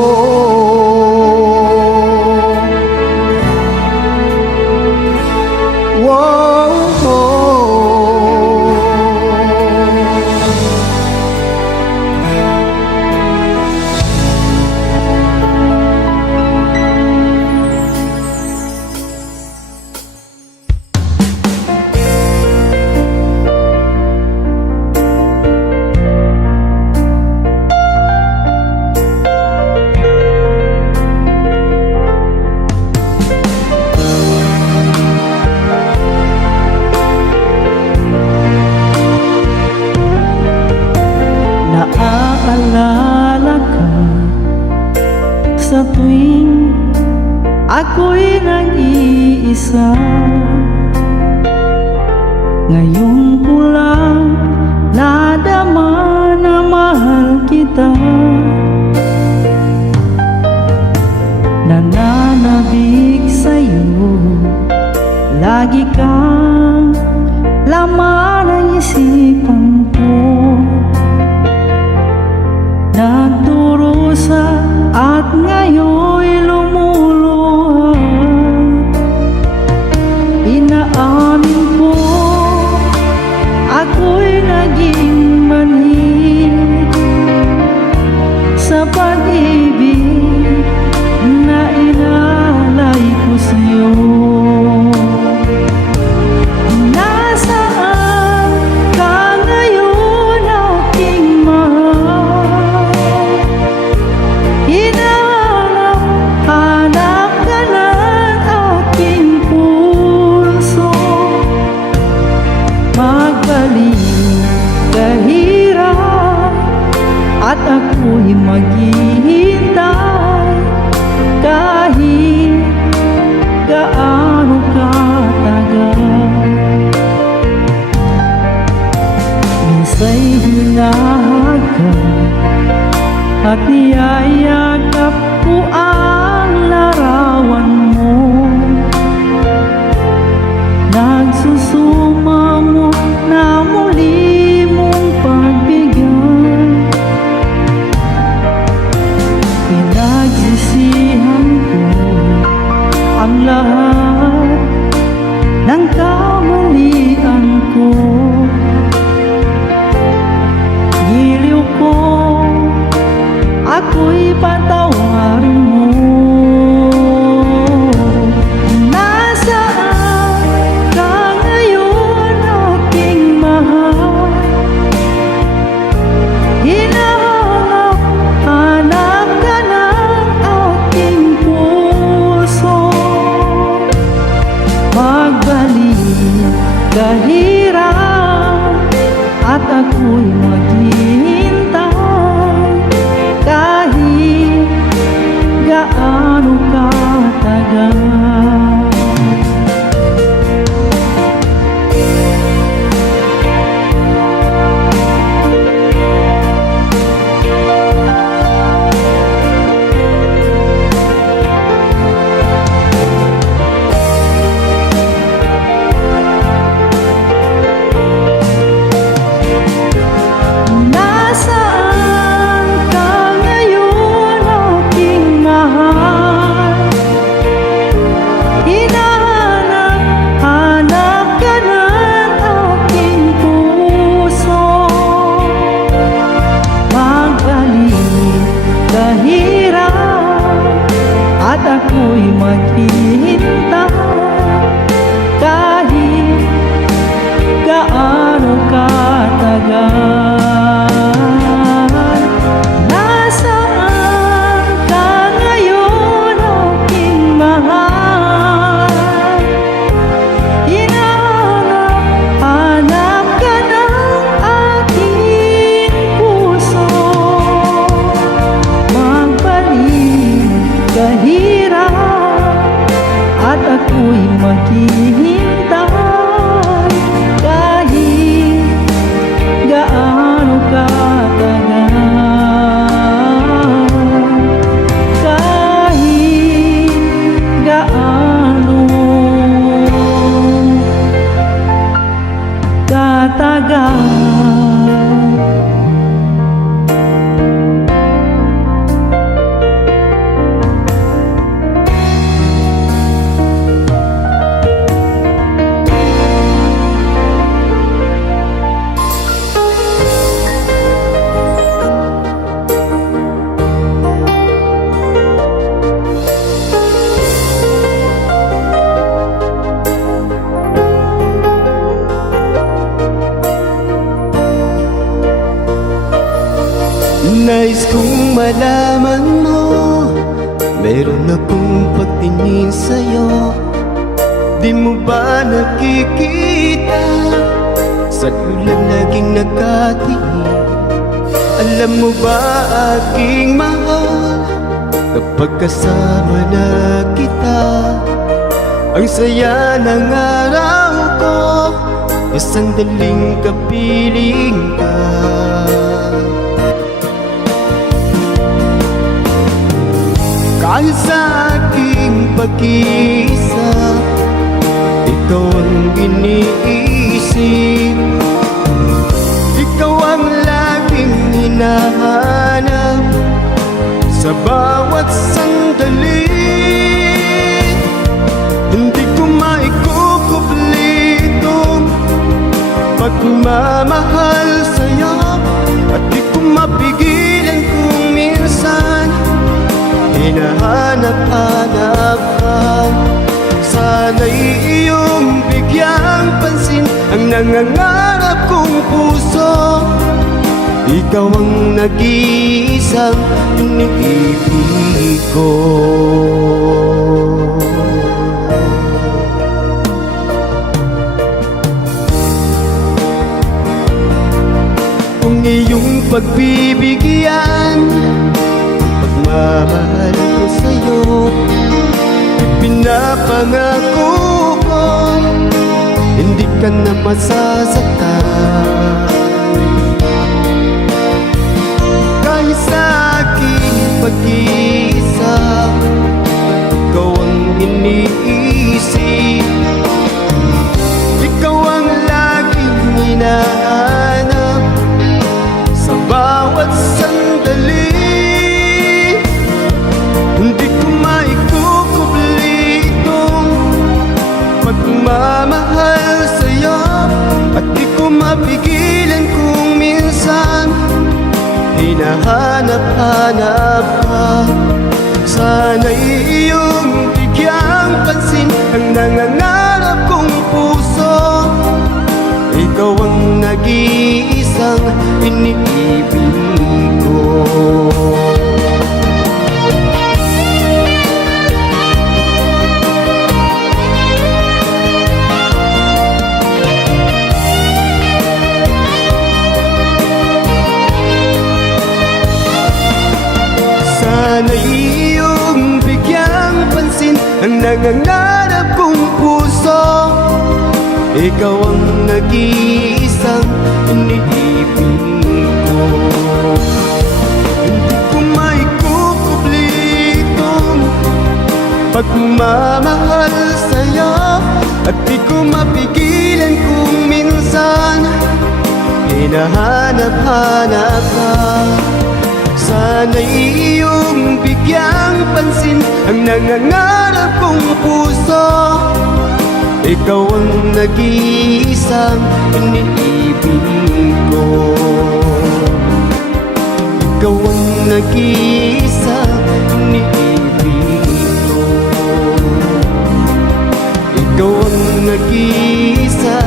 Naaalala ka sa tuwing ako'y nag-iisa. Ngayon ko lang nadama na mahal kita. Nananabik sa'yo, lagi kang laman ng isipan ko. Nagdurusa at ngayon'y lumuluha. Inaamin ko, ako'y naging manhid sa kahirap at ako'y maghihintay kahit gaano katagal. Minsa'y hinahagkan at niyayakap ko ang larawan mo. Nagsusumamo na muli mong pagbigyan. Pinagsisihan ko ang lahat ng kamalian ko. Giliw ko, ako'y patawarin mo. Nasaan ka ngayon, aking mahal? Hinahanap, hanap ka ng aking puso. Magbalik kahirap at ako'y maghihintay kahit gaano katagal. Nasaan ka ngayon, aking mahal? Hinahanap, hanap ka ng aking puso. Magbalik kahirap at ako'y maghihintay kahit gaano katagal. Nasaan ka ngayon, aking mahal? Hinahanap, hanap ka ng aking puso. Magbalik kahirap at ako'y maghihintay kahit gaano katagal. Kahit gaano katagal. Nais kong malaman mo, meron akong pagtingin sa'yo. Di mo ba nakikita sa ulan naging nagkatingin? Alam mo ba, aking mahal, kapag kasama na kita, ang saya ng araw ko, e sandaling kapiling ka. Kahit sa aking pag-iisa, ikaw ang iniisip. Ikaw ang laging hinahanap sa bawat sandali. Hindi ko maikukubli itong pagmamahal sa'yo, at di ko mapigilan kung minsan hinahanap-hanap ka. Sana'y iyong bigyang pansin ang nangangarap kong puso. Ikaw ang nag-iisang iniibig ko. pagbibigyan. Pagmamahal ko sa'yo, pinapangako ko, hindi ka na masasaktan. Kahit sa aking pag-iisa, ikaw ang iniisip, ikaw ang laging hinahanap sa bawat sandali. Hindi ko maikukubli itong pagmamahal sa'yo, at di ko mapigilan kung minsan hinahanap-hanap ka. Sana'y iyong bigyang pansin ang nangangarap kong puso. Ikaw ang nag-iisang iniibig ko. Sana'y iyong bigyang pansin ang nangangarap kong puso. Ikaw ang nag-iisang iniibig ko. Hindi ko maikukubli itong pagmamahal sa'yo, at di ko mapigilan kung minsan hinahanap-hanap ka. Sana'y iyong bigyang pansin ang nangangarap kong puso. Ikaw ang nag-iisang iniibig ko. Ikaw ang nag-iisang iniibig ko. Ikaw ang nag-iisang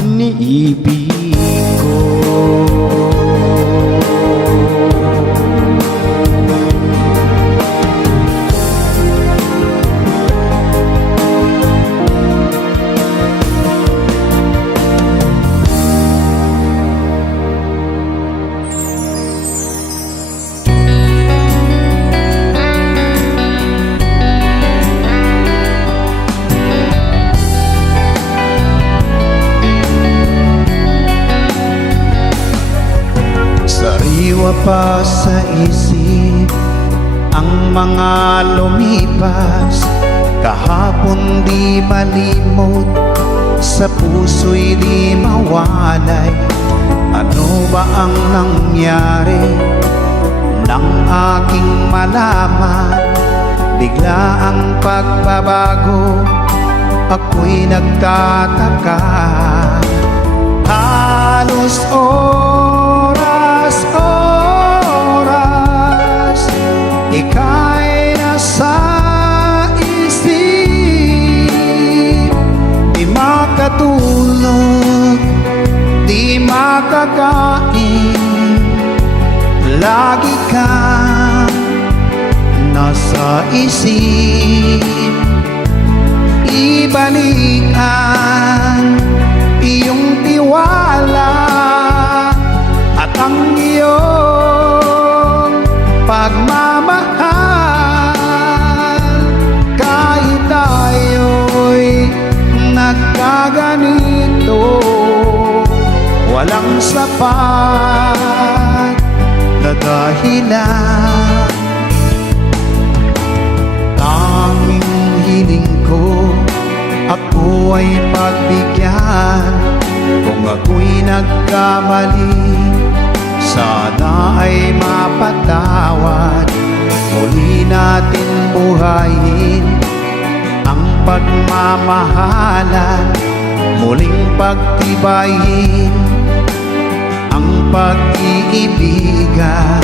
iniibig ko. Sariwa pa sa isip ang mga lumipas, kahapon di malimot, sa puso'y di mawalay. Ano ba ang nangyari nang aking malaman? Bigla ang pagbabago, ako'y nagtataka. Halos oras, ika'y nasa isip. Di makatulog, di makakain, lagi kang nasa isip. Ibalik ang iyong tiwala at ang iyong pagmamahal. Kahit tayo'y nagkaganito, walang sapat na dahilan. Tanging hiling ko, ako ay pagbigyan. Kung ako'y nagkamali, sana ay mapatawad. Muli natin buhayin ang pagmamahalan, muling pagtibayin ang pag-iibigan.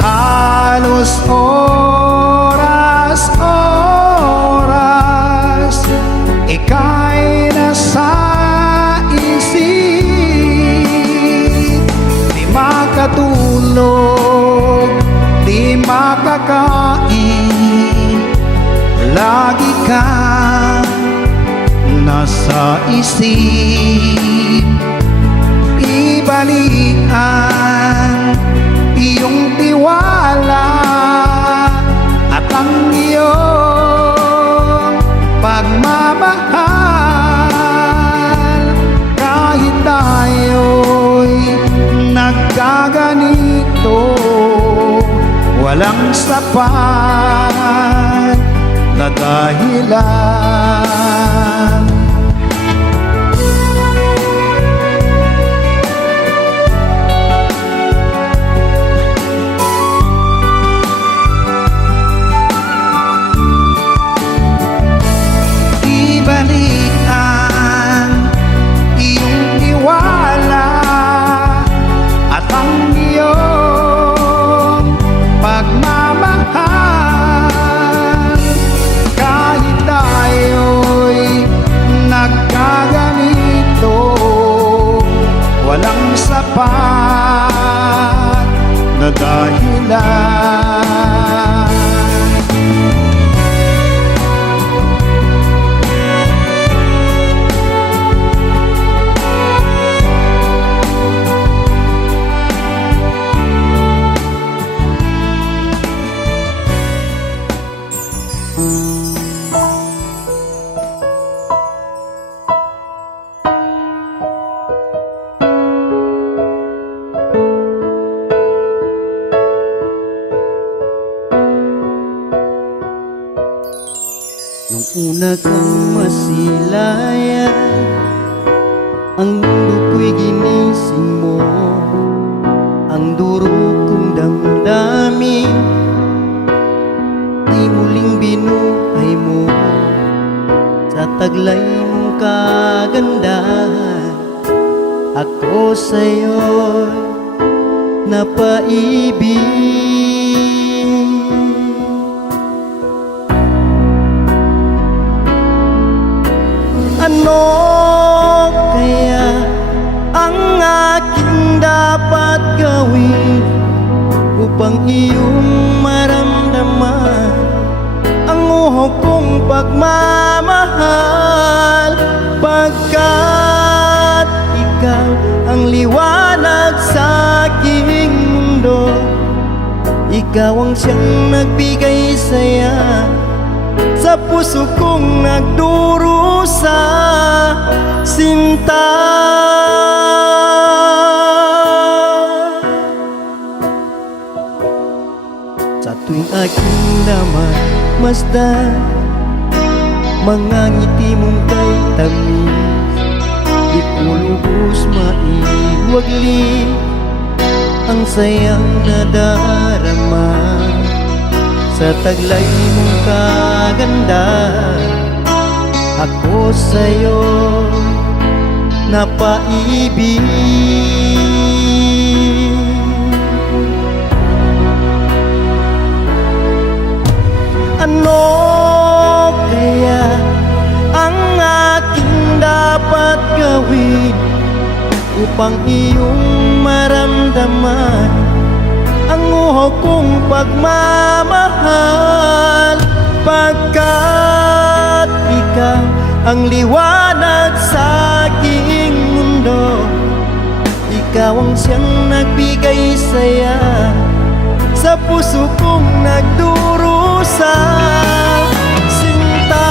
Halos oras, ika'y nasa isip. Di makatulog, di makakain, lagi kang nasa isip. balian iyong tiwala at ang iyong pagmamahal. Kahit tayo'y nagkaganito, walang sapat na dahilan. Ibalikan iyong tiwala at ang iyong pagmamahal. Kahit tayo'y nagkaganito, walang sapat na dahilan. Nung una kang masilayan, ang mundo ko'y ginising mo. Ang duro kong damdamin ay muling binuhay mo. Sa taglay mong kagandahan, ako sa'yo'y napaibig. Ano kaya ang aking dapat gawin upang iyong maramdaman ang uhok kong pagmamahal? Pagkat ikaw ang liwanag sa aking mundo, ikaw ang siyang nagbigay saya sa puso kong nagdurusa, sinta. Sa tuwing aking namasdan mga ngiti mong kay tamis, di ko lubos maiwagli ang sayang nadarama. Sa taglay mong kagandahan, ako sa'yo napaibig. Ano kaya ang aking dapat gawin upang iyong maramdaman ang uhok kong pagmamahal? Pagkat ikaw ang liwanag sa aking mundo, ikaw ang siyang nagbigay saya sa puso kong nagdurusa, sinta.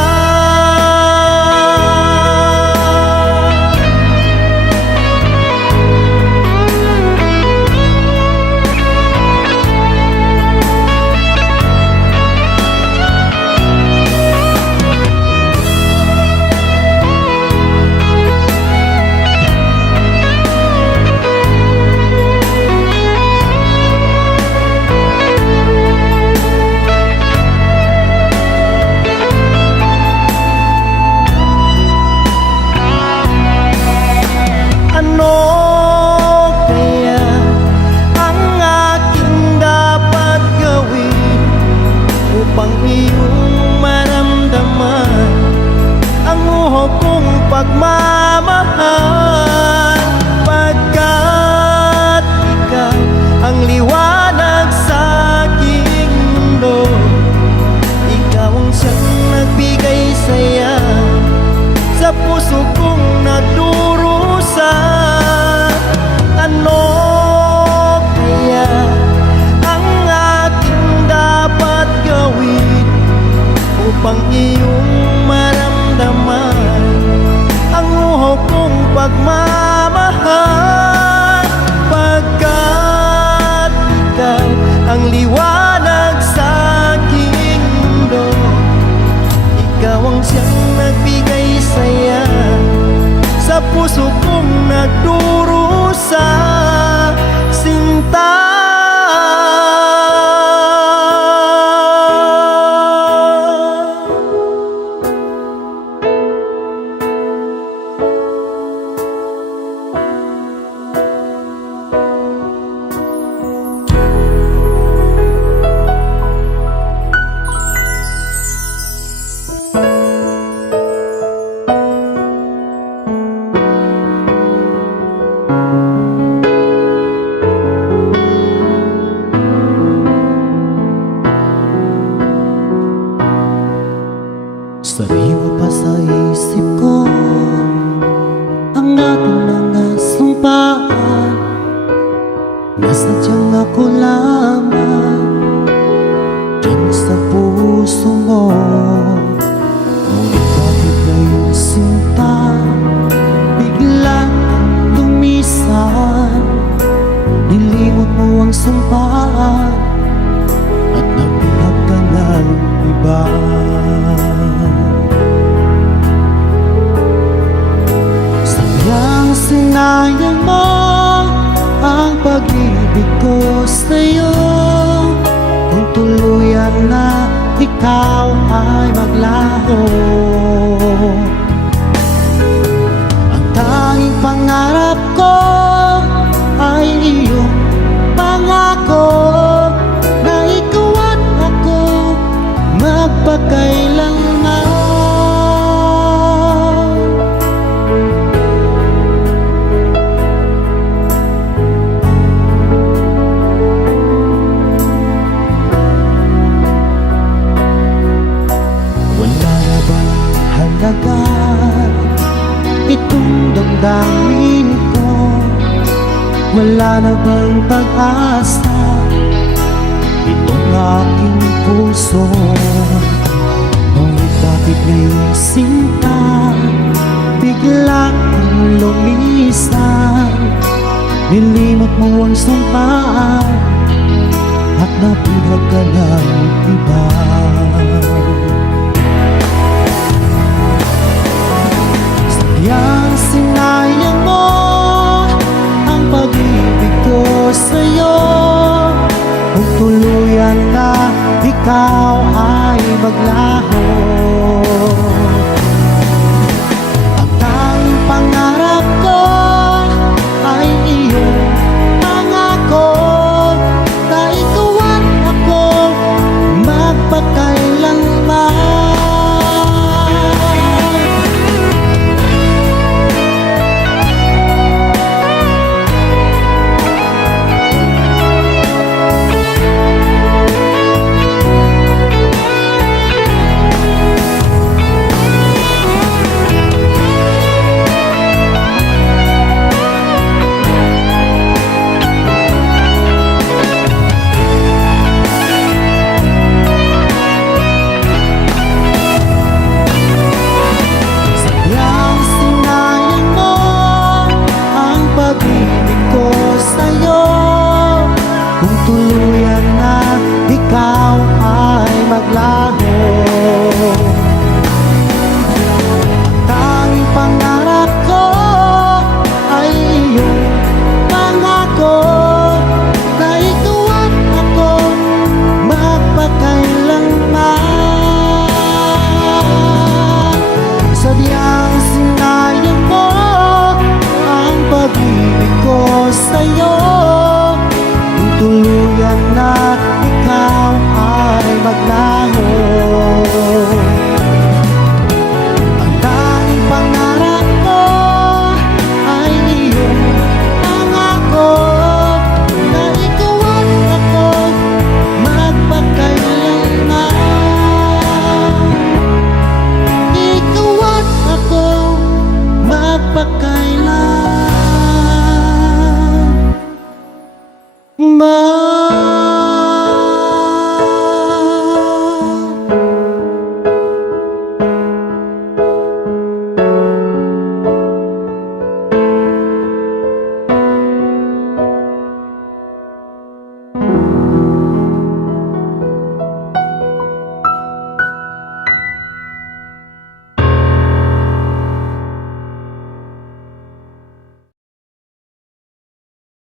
Pagmamahal, pagkat ikaw ang liwanag sa aking mundo, ikaw ang siyang nagbigay saya sa puso kong nagdurusa. Ano pagmamahal, pagkat ikaw ang liwanag sa aking mundo. Ikaw ang siyang nagbigay saya sa puso kong nagdurusa, sinta. Sariwa pa sa isip ko ang ating mga sumpaan, na sadyang ako lamang dyan sa puso mo. Ngunit bakit ngayong sinta biglang lumisan, nilimot mo ang sumpaan at nagbilag ka ng iba. Sayang sinayang mo ang pag-ibig ko sa'yo, kung tuluyan na ikaw ay maglaho. Ang tanging pangarap ko ay iyong pangako, na ikaw at ako magpakailanman. Wala na bang halaga itong damdamin ko? Wala na bang pag-asa itong aking puso? Ngunit bakit ngayong sinta biglang lumisan, nilimot mo ang sumpaan at nabulag ka ng iba.